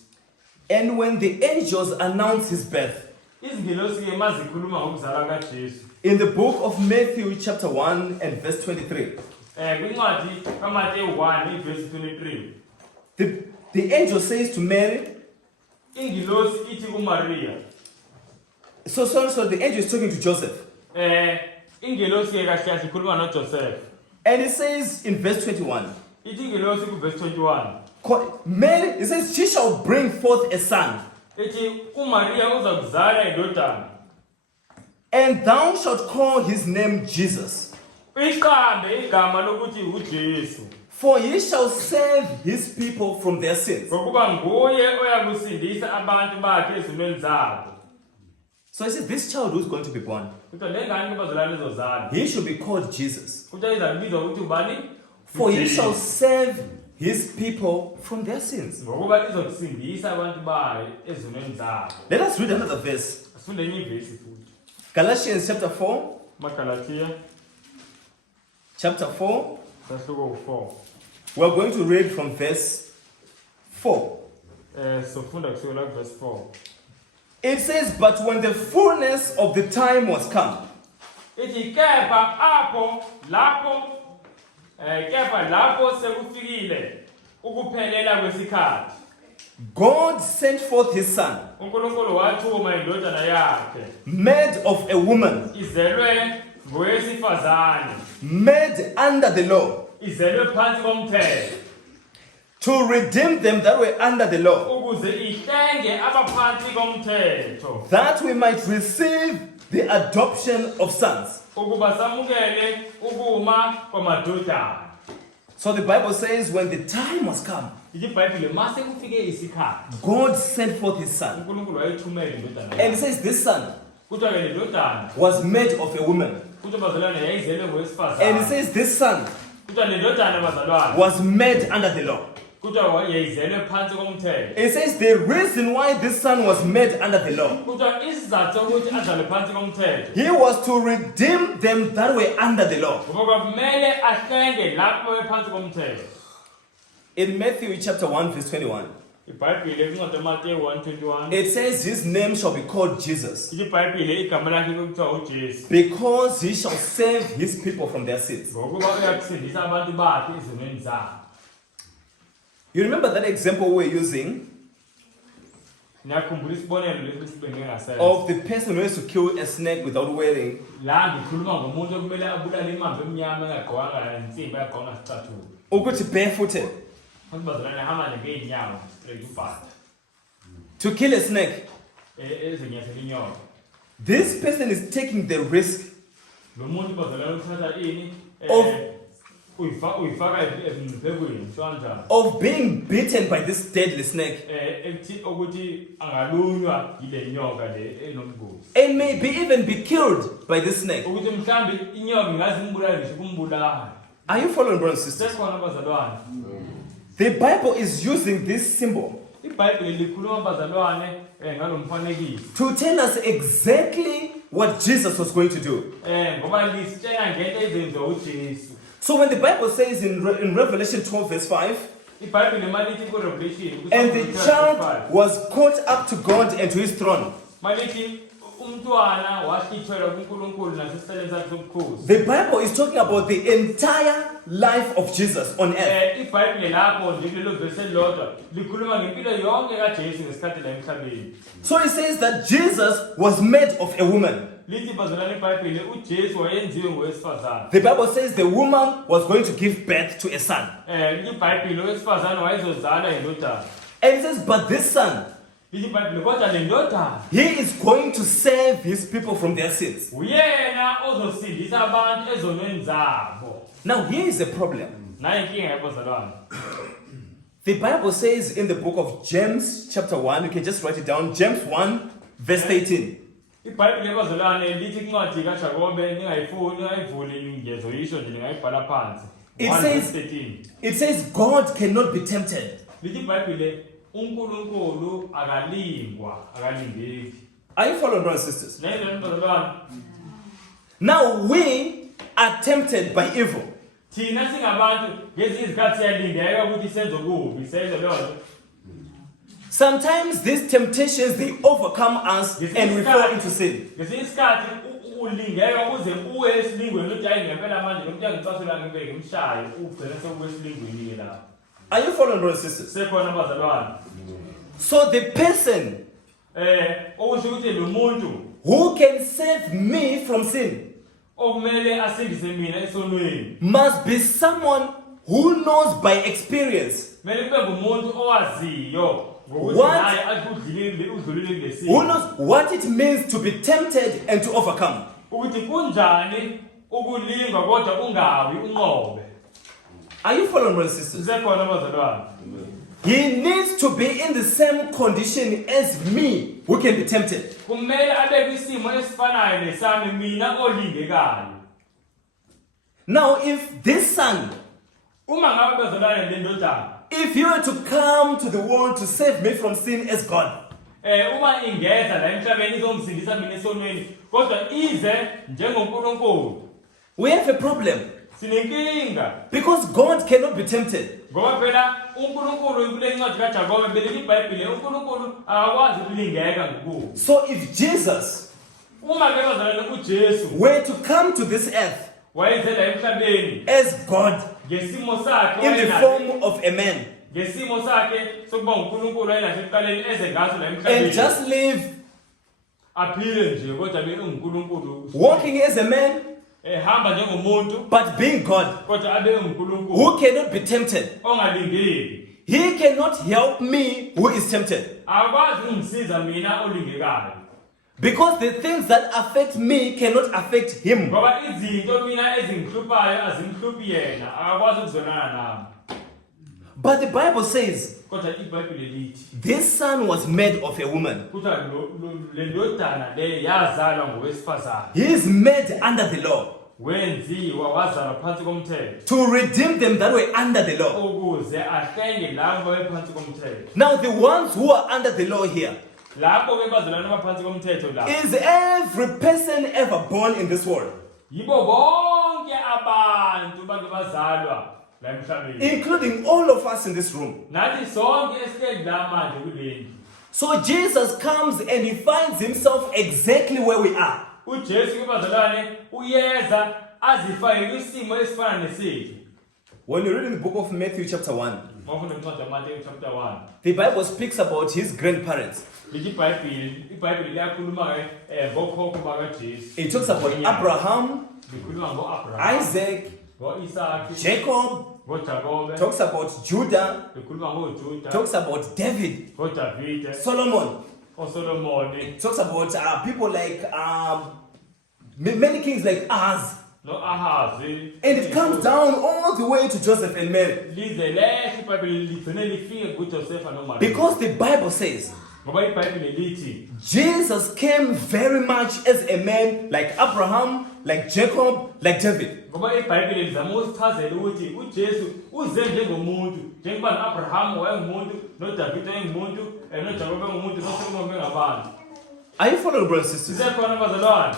And when the angels announce his birth, Izingilosi ke mazikhuluma ngokuzalwa kaJesu. in the book of Matthew chapter 1 and verse 23, Kwincwadi kaMateyu 1 verse 23. the angel says to Mary, Ingilosi ithi kuMaria. so the angel is talking to Joseph. Ingilosi ke kahle kahle ikhuluma noJoseph. And it says in verse 21, Ithi ingilosi ku verse 21. Mary, it says, she shall bring forth a son, Ithi kuMaria uzakuzala indodana. and thou shalt call his name Jesus. Uyiqambe igama lokuthi uJesu. For he shall save his people from their sins. Ngokuba nguye oyakusindisa abantu bakhe ezimeni zabo. So I said, this child who's going to be born, Kuthiwa lengane bazalwane ezozala. he should be called Jesus. Kuthiwa izabizwa ukuthi ubani? For he uJesu. shall save his people from their sins. Ngokuba izokusindisa abantu bayo ezimeni zabo. Let us read another verse. Afunde enye ivesi futhi. Galatians chapter 4. Magalatiya Chapter 4. sahluko 4. We're going to read from verse 4. Sofunda kusukela ku verse 4. It says, but when the fullness of the time was come, Ithi kepha lapho sekufikile ukuphelela kwesikhathi. God sent forth his son, uNkulunkulu wathuma indodana yakhe made of a woman, izelwe ngowesifazane, made under the law, izelwe phansi komthetho, to redeem them that were under the law, ukuze ihlenge abaphansi komthetho, that we might receive the adoption of sons. ukuba samukele ukuma kwamadodana. So the Bible says when the time was come, Ithi iBhayibheli mase kufike isikhathi God sent forth his son. uNkulunkulu wayithumela indodana And it yakhe. says this son Kuthiwa ke le ndodana was made of a woman. kuthiwa bazalwane yayizelwe And it ngowesifazane. says this son Kuthiwa le ndodana bazalwane was made under the law. kuthiwa yayizelwe phansi komthetho. It says the reason why this son was made under the law, Kuthiwa isizathu sokuthi azalwe phansi komthetho he was to redeem them that were under the law. ngoba kumele ahlenge lapho bephansi komthetho. In Matthew chapter 1 verse 21, iBhayibheli encwadi kaMateyu 1:21 it says his name shall be called Jesus, ithi iBhayibheli igama lakhe kuthiwa uJesu because he shall save his people from their sins. ngokuba uyakusindisa abantu bakhe ezonweni zabo. You remember that example we're using Niyakhumbula isibonelo lesi sibenge ngasenza. of the person who has to kill a snake without wearing, La ngikhuluma ngomuntu okumele abulale imambe emnyama engagqokanga insimbi engagqokanga isicathulo. ukuthi barefooted, Bazalwane hamba ngeenyawo straight ubhaca. to kill a snake. Ezinyathela inyoka. This person is taking the risk Lo muntu bazalwane uthatha ini? Of- Uyifaka emphekweni kanjani? of being bitten by this deadly snake, Ekuthi ukuthi angalunywa yile nyoka le enombuzo. and maybe even be killed by this snake. Ukuthi mhlambe inyoka ingazi imbulala ngisho kumbulala. Are you following, brothers and sisters? Sesikhona bazalwane. The Bible is using this symbol iBhayibheli likhuluma bazalwane ngalomfanekiso. to tell us exactly what Jesus was going to do. Ngoba lisitshela ngento ezenziwa uJesu. So when the Bible says in Revelation 12 verse 5, iBhayibheli malithi kuRevelation and the child was caught up to God and to his throne, malithi umntwana wahlithelwa kuNkulunkulu nasesiceleni sakhe sobukhosi. The Bible is talking about the entire life of Jesus on earth. IBhayibheli lapho nje kulelo verse elilodwa likhuluma ngempilo yonke kaJesu ngesikhathi la emhlabeni. So it says that Jesus was made of a woman. Lithi bazalwane iBhayibheli uJesu wayenziwe ngowesifazane. The Bible says the woman was going to give birth to a son. IBhayibheli owesifazane wayezozala indodana. And it says, but this son, Lithi iBhayibheli kodwa le ndodana he is going to save his people from their sins. uyena ozosindisa abantu ezonweni zabo. Now here is the problem. Nayi inkinga yabazalwane. The Bible says in the book of James chapter 1, you can just write it down, James 1 verse 18. IBhayibheli yabazalwane lithi incwadi kaJakobe ningayivuli ingezo yisho nje ngayibhala phansi. It says God cannot be tempted. Lithi iBhayibheli uNkulunkulu akalingeki. Are you following, brothers and sisters? Nayini bazalwane? Now we are tempted by evil. Thina singabantu ngezinye izikhathi siyalingeka ukuthi senze okubi, senze lonto. Sometimes these temptations, they overcome us and we fall into sin. Ngesinye isikhathi ulingeka uze uwe esilingweni uthi hayi ngempela manje lo muntu uyangicasula ngibeke ngimshaye ugcine sekuwe esilingweni la. Are you following, brothers and sisters? Sekhona bazalwane. So the person okusho ukuthi lo muntu who can save me from sin okumele asindise mina esonweni must be someone who knows by experience, mele kube ngumuntu owaziyo ngokuthi naye udlulile kulesimo, who knows what it means to be tempted and to overcome. ukuthi kunjani ukulinga kodwa ungawi unqobe. Are you following, brothers and sisters? Sekhona bazalwane. He needs to be in the same condition as me who can be tempted. Kumele abe kwisimo esifanayo nesami mina olingekayo. Now if this son, Uma ngabe bazalwane le ndodana, if you were to come to the world to save me from sin as God, uma ingeza la emhlabeni izongisindisa mina esonweni kodwa ize njengoNkulunkulu, we have a problem sinenkinga. because God cannot be tempted. Ngoba phela uNkulunkulu kule ncwadi kaJakobe beleli iBhayibheli uNkulunkulu akakwazi ukulingeka ngokubi. So if Jesus Uma ke bazalwane uJesu were to come to this earth wayeze la emhlabeni as God ngesimo sakhe in the form of a man ngesimo sakhe sokuba uNkulunkulu ayelahle ekuqaleni eze ngaso la emhlabeni and just live aphile nje kodwa be uNkulunkulu walking as a man hamba njengomuntu but being God kodwa abe uNkulunkulu who cannot be tempted. ongalingeki. He cannot help me who is tempted, Akwazi ungisiza mina olingekayo because the things that affect me cannot affect him. ngoba izinto mina ezingihluphayo azimhluphi yena, akakwazi ukuzonana nami. But the Bible says Kodwa iBhayibheli lithi this son was made of a woman. kuthiwa le ndodana le yazalwa ngowesifazane, He is made under the law wenziwa wazalwa phansi komthetho to redeem them that were under the law. ukuze ahlenge labo abaphansi komthetho. Now the ones who are under the law here Lapho ke bazalwane abaphansi komthetho la is every person ever born in this world, yibo bonke abantu bake bazalwa la emhlabeni, including all of us in this room. nathi sonke esihleli la manje kulendlu. So Jesus comes and he finds himself exactly where we are. uJesu ke bazalwane uyeza azifake kwisimo esifana nesethu. When you read in the book of Matthew chapter 1, Mawufunda incwadi yaMateyu chapter 1, the Bible speaks about his grandparents. lithi iBhayibheli liyakhuluma ngokhokho bakaJesu. It talks about Abraham, Likhuluma ngo-Abraham, Isaac, ngo-Isaki, Jacob, ngoJakobe, talks about Judah, likhuluma ngoJuda, talks about David, ngoDavide, Solomon. oSolomoni, It talks about people like many kings like us. no-Ahazi. And it comes down all the way to Joseph and Mary. Lize lehle iBhayibheli ligcine lifike kuJosefa noMaria. Because the Bible says Ngoba iBhayibheli lithi Jesus came very much as a man like Abraham, like Jacob, like David. ngoba iBhayibheli lizama ukusichazela ukuthi uJesu uze njengomuntu, njengoba noAbraham wayengumuntu, noDavide wayengumuntu, noJakobe wayengumuntu, noSolomon bengabantu. Are you following, brothers and sisters? Sisekhona bazalwane.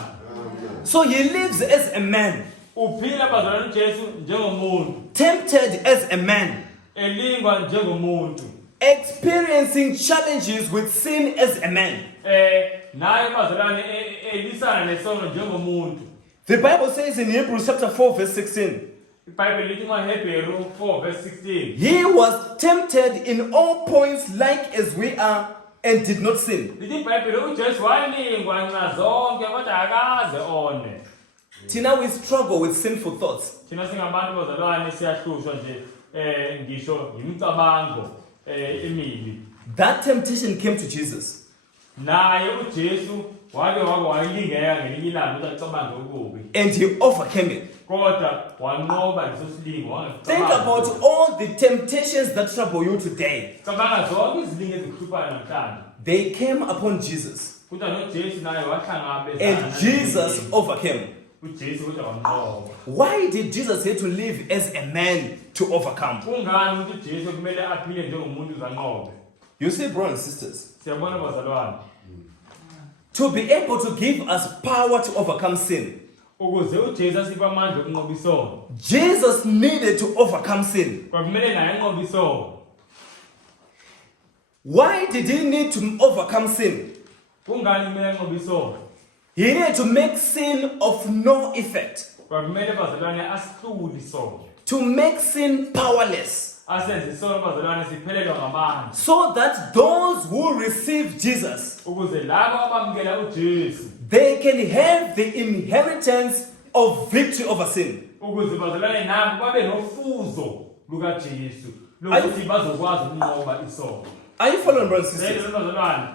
So he lives as a man, Uphila bazalwane uJesu njengomuntu, tempted as a man, elingwa njengomuntu. experiencing challenges with sin as a man. naye bazalwane elisana nesono njengomuntu. The Bible says in Hebrews chapter 4 verse 16, iBhayibheli lithi maHebheru 4 verse 16. he was tempted in all points like as we are and did not sin. Lithi iBhayibheli uJesu walingwa nxa zonke kodwa akaze one. Till now we struggle with sinful thoughts. Thina singabantu bazalwane siyahlushwa nje ngisho imicabango emibi. That temptation came to Jesus. Naye uJesu wake wayilingeka ngelinye ilanga ukuthi acabange okubi. And he overcame it. Kodwa wanqoba leso silingo Think about all the temptations that trouble you today. cabanga zonke izilingo ezikuhluphayo namhlanje. They came upon Jesus. Kodwa noJesu naye wahlangabezana. And Jesus overcame. uJesu kodwa wamnqoba. Why did Jesus have to live as a man to overcome? Kungani ukuthi uJesu kumele aphile njengomuntu uzanqobe? You see, brothers and sisters, Siyabona bazalwane. to be able to give us power to overcome sin, Ukuze uJesu asiphe amandla okunqoba isono. Jesus needed to overcome sin. Kwakumele naye enqobe isono. Why did he need to overcome sin? Kungani kumele enqobe isono? He needed to make sin of no effect, Kwakumele bazalwane asihlule isono. to make sin powerless, Asenze isono bazalwane siphelelwa ngamandla. so that those who receive Jesus, Ukuze labo abamkela uJesu, they can have the inheritance of victory over sin. ukuze bazalwane nabo babe nofuzo lukaJesu lokuthi bazokwazi ukunqoba isono. Are you following, brothers and Lelo sisters? bazalwane,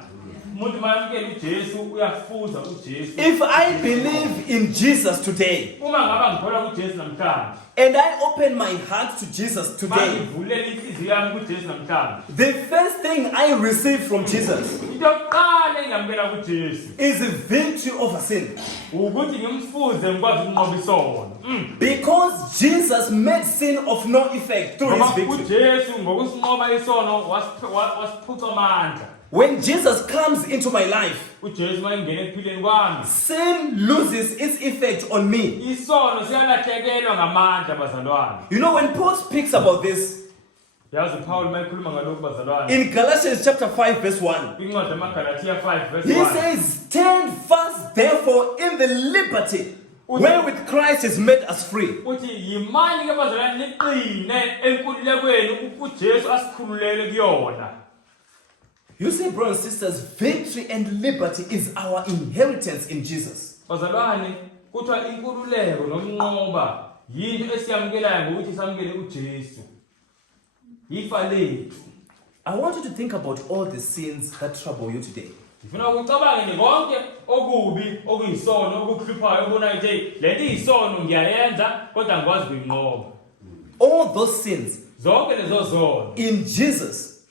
umuntu mayamkela uJesu uyafuza uJesu. If I believe in Jesus today, Uma ngaba ngikholwa kuJesu namhlanje, and I open my heart to Jesus today, mangivulele inhliziyo yami kuJesu namhlanje, the first thing I receive from Jesus into yokuqala engamkela kuJesu is victory over sin. ukuthi ngimfuze ngikwazi ukunqoba isono. Because Jesus made sin of no effect through Ngoba his victory. uJesu ngokusinqoba isono wasiphuca amandla. When Jesus comes into my life, uJesu mayengena ekuphileni kwami, sin loses its effect on me. isono siyalahlekelwa ngamandla bazalwane. You know, when Paul speaks about this Yazi uPaul mayikhuluma ngalokhu bazalwane. in Galatians chapter 5 verse 1, Incwadi yamaGalatiya 5 verse he 1. says, stand fast therefore in the liberty wherewith Christ has made us free. Uthi yimani ke bazalwane liqine enkululekweni uJesu asikhululele kuyona. You see, brothers and sisters, victory and liberty is our inheritance in Jesus. Bazalwane, kuthiwa inkululeko nokunqoba yinto esiyamukelayo ngokuthi samukele uJesu. Ifa lethu. I want you to think about all the sins that trouble you today. Ngifuna ukucabange nje konke okubi okuyisono okuhluphayo ubona nje lento iyisono ngiyayenza kodwa ngikwazi ukuyinqoba. All those sins Zonke lezo zono in Jesus,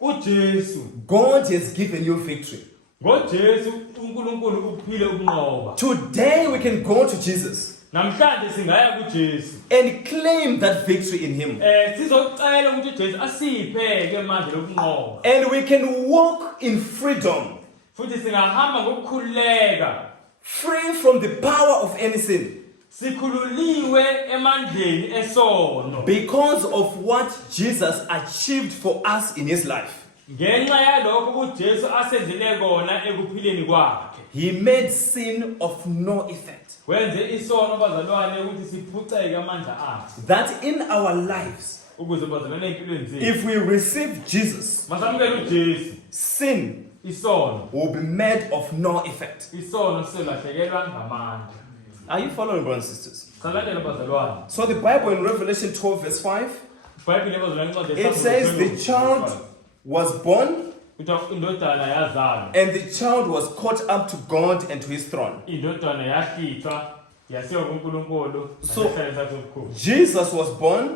uJesu, God has given you victory. ngoJesu uNkulunkulu ukuphile ukunqoba. Today we can go to Jesus Namhlanje singaya kuJesu and claim that victory in him. sizocela ukuthi uJesu asiphe ke manje lokunqoba. And we can walk in freedom, Futhi singahamba ngokukhululeka. free from the power of any sin, Sikhululiwe emandleni esono. because of what Jesus achieved for us in his life. Ngenxa yalokho uJesu asenzele kona ekuphileni kwakhe. He made sin of no effect. Wenze isono bazalwane ukuthi siphuceke amandla akhe. That in our lives, Ukuze bazalwane empilweni zethu. if we receive Jesus, Masamukele uJesu, sin isono. will be made of no effect. Isono selahlekelwa ngamandla. Are you following, brothers and sisters? Salandela bazalwane. So the Bible in Revelation 12 verse 5, iBhayibheli bazalwane incwadi it says the child was born kuthiwa indodana yazalwa. and the child was caught up to God and to his throne. Indodana yahlithwa yasiwa kuNkulunkulu. So- nasesihlalo sakhe sobukhulu. Jesus was born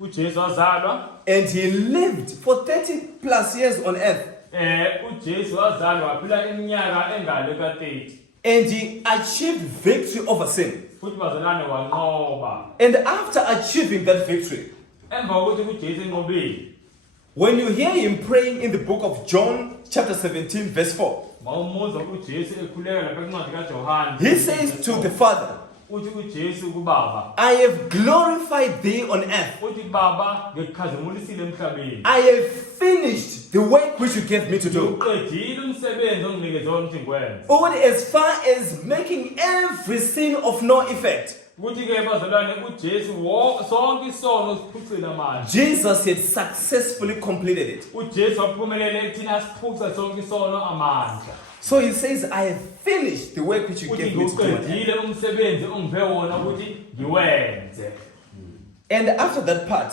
uJesu wazalwa. and he lived for 30 plus years on earth. uJesu wazalwa waphila iminyaka engale ka-30. And he achieved victory over sin. Futhi bazalwane wanqoba. And after achieving that victory, Emva kokuthi uJesu enqobile, when you hear him praying in the book of John chapter 17 verse 4, mawumuza uJesu ekhuleka lapha encwadi kaJohane. he says to the Father, uthi uJesu kubaba I have glorified thee on earth. uthi baba ngikukhazimulisile emhlabeni I have finished the work which you gave me to do. uqedile umsebenzi onginikeze wona ukuthi ngikwenze Only as far as making every sin of no effect. ukuthi ke bazalwane uJesu sonke isono siphucile amandla Jesus had successfully completed it. uJesu waphumelele ekuthini asiphucise sonke isono amandla So he says, I have finished the work which you uthi gave me to do. on earth." ngiwuqedile umsebenzi ongiphe wona ukuthi ngiwenze And after that part,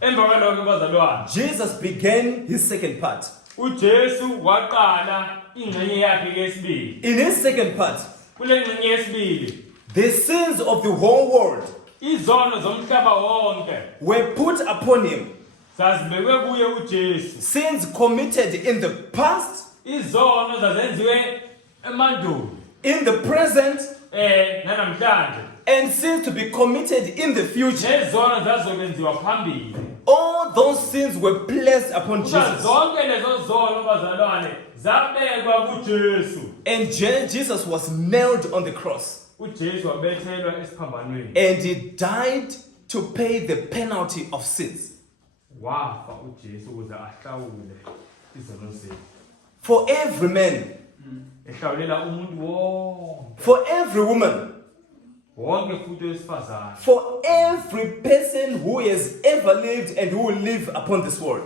emva kwalokho bazalwane Jesus began his second part. uJesu waqala ingxenye yakhe yesibili In his second part, kule ngxenye yesibili the sins of the whole world izono zomhlaba wonke were put upon him. zazibekwe kuye uJesu Sins committed in the past, izono zazenziwe emandulo in the present, nanamhlanje and sins to be committed in the future. nezono zazokwenziwa phambili All those sins were placed upon kuba Jesus. zonke lezo zono bazalwane zabekwa kuJesu And Jesus was nailed on the cross. uJesu wabethelwa esiphambanweni And he died to pay the penalty of sins. wafa uJesu ukuze ahlawule izono zethu For every man, ehlawulela umuntu wonke for every woman, wonke futhi wesifazane for every person who has ever lived and who will live upon this world.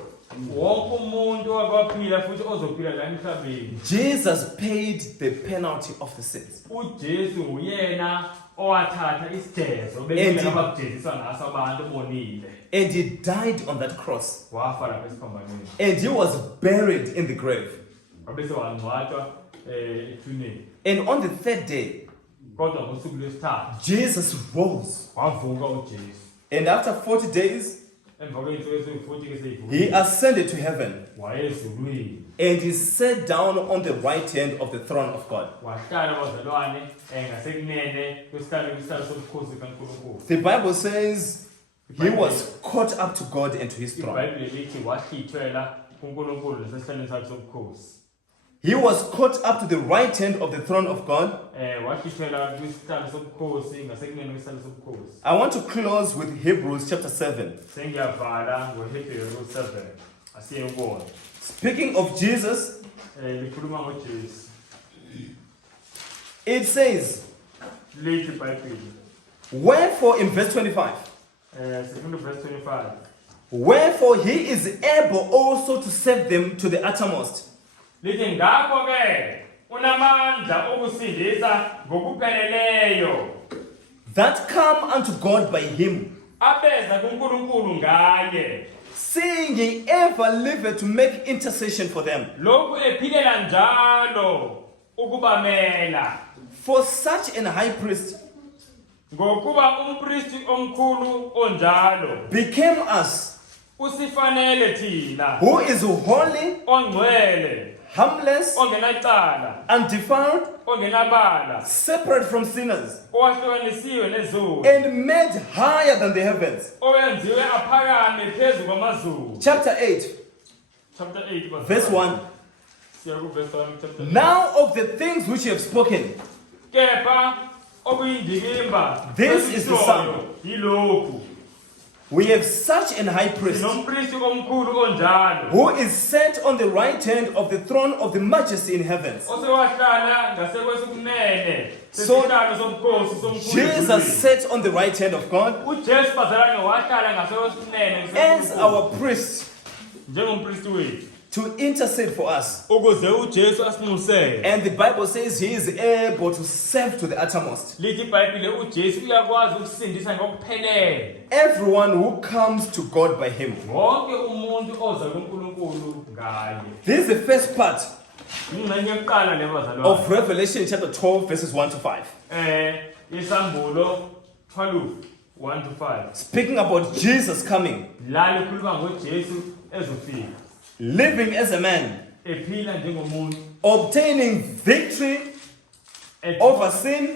wonke umuntu owakwaphila futhi ozophila la emhlabeni Jesus paid the penalty of the sins. uJesu uyena owathatha isijezo bekuyena abakujeziswa ngaso abantu bonile And he died on that cross. wafa lapha esiphambanweni And he was buried in the grave. wabese wangcwatshwa ethuneni And on the third day, kodwa ngosuku lwesithathu Jesus rose. wavuka uJesu And after 40 days, emva kwey'nsuku eziwu-40 ke he seyivukile ascended to heaven. wayezulwini And he sat down on the right hand of the throne of God. wahlala bazalwane ngasekunene kwesihlalo sobukhosi kaNkulunkulu The Bible says he was caught up to God and to his throne. iBhayibheli lithi wahlithwela kuNkulunkulu nasesihlalweni sakhe sobukhosi He was caught up to the right hand of the throne of God. wahlithwela kwisihlalo sobukhosi ngasekunene kwesihlalo sobukhosi I want to close with Hebrews chapter 7. sengiyavala ngoHebrew 7 asiye ubone Speaking of Jesus, likhuluma ngoJesu it says, lithi iBhayibheli wherefore in verse 25, sifunda verse 25 wherefore he is able also to save them to the uttermost, lithi ngakho ke unamandla okusindisa ngokupheleleyo that come unto God by him, abeza kuNkulunkulu ngaye seeing he ever liveth to make intercession for them. lokhu ephilela njalo ukubamela For such an high priest ngokuba umpristi omkhulu onjalo became us, usifanele thina who is holy, ongcwele harmless, ongenacala undefiled, ongenabala separate from sinners, owahlukanisiwe nezulu and made higher than the heavens. owenziwe aphakame phezu kwamazulu Chapter 8, chapter 8 verse 1. siya ku verse 1 chapter 8 Now of the things which you have spoken, kepha okuyindikimba This is the sum. yilokhu we have such an high priest, sinompristi omkhulu onjalo who is set on the right hand of the throne of the majesty in heavens. osewahlala ngasekwesokunene So, sesihlalo sobukhosi somkhulu Jesus sat on the right hand of God uJesu bazalwane wahlala ngasekwesokunene as our priest njengompristi wethu to intercede for us. ukuze uJesu asinxusele And the Bible says he is able to save to the uttermost lithi iBhayibheli uJesu uyakwazi ukusindisa ngokuphelele everyone who comes to God by him. wonke umuntu oza kuNkulunkulu ngaye This is the first part ingxenye yokuqala le bazalwane of Revelation chapter 12, verses 1 to 5. isambulo 12 1 to 5 Speaking about Jesus coming, la likhuluma ngoJesu ezofika living as a man, ephila njengomuntu obtaining victory over sin,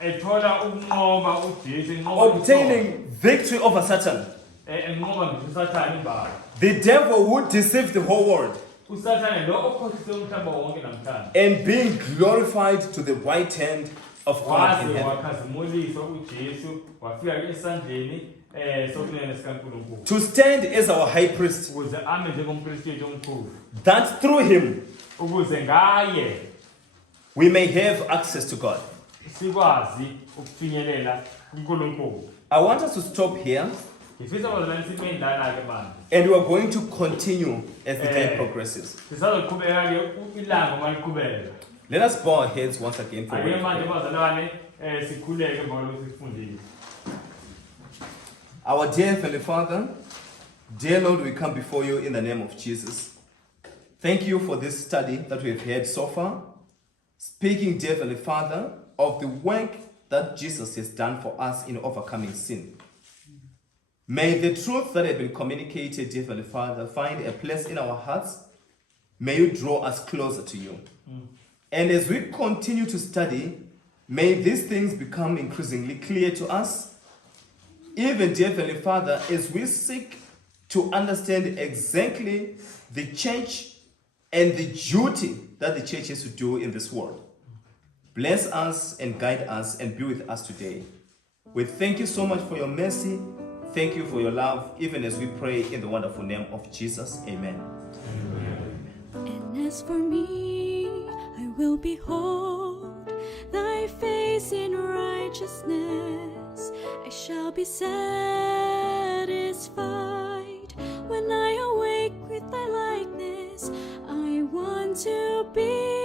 ethola ukunqoba uJesu obtaining victory over Satan, enqoba ngisathane imbala the devil who deceived the whole world, usathane lo okhohlise umhlaba wonke namhlanje and being glorified to the right hand of God in waze heaven. wakhazimuliswa uJesu wafika ke esandleni sokunene sikaNkulunkulu To stand as our high priest, ukuze ame njengompristi wethu omkhulu that through him ukuze ngaye we may have access to God. sikwazi ukufinyelela kuNkulunkulu. I want us to stop here, Ngifisa bazalwane sime indala ke manje. and we are going to continue as the day progresses. Sisazoqhubeka ke ilanga maliqhubeka. Let us bow our heads once again for Ake prayer. manje bazalwane sikhuleke ngoba sifundile. Our dear Heavenly Father, dear Lord, we come before you in the name of Jesus. Thank you for this study that we have had so far. Speaking, dear Heavenly Father, of the work that Jesus has done for us in overcoming sin. May the truth that have been communicated, dear Heavenly Father, find a place in our hearts. May you draw us closer to you. And as we continue to study, may these things become increasingly clear to us. Even, dear Heavenly Father, as we seek to understand exactly the church and the duty that the church has to do in this world. Bless us and guide us and be with us today. We thank you so much for your mercy. Thank you for your love, even as we pray in the wonderful name of Jesus. Amen. And as for me, I will behold thy face in righteousness. I shall be satisfied when I awake with thy likeness. I want to be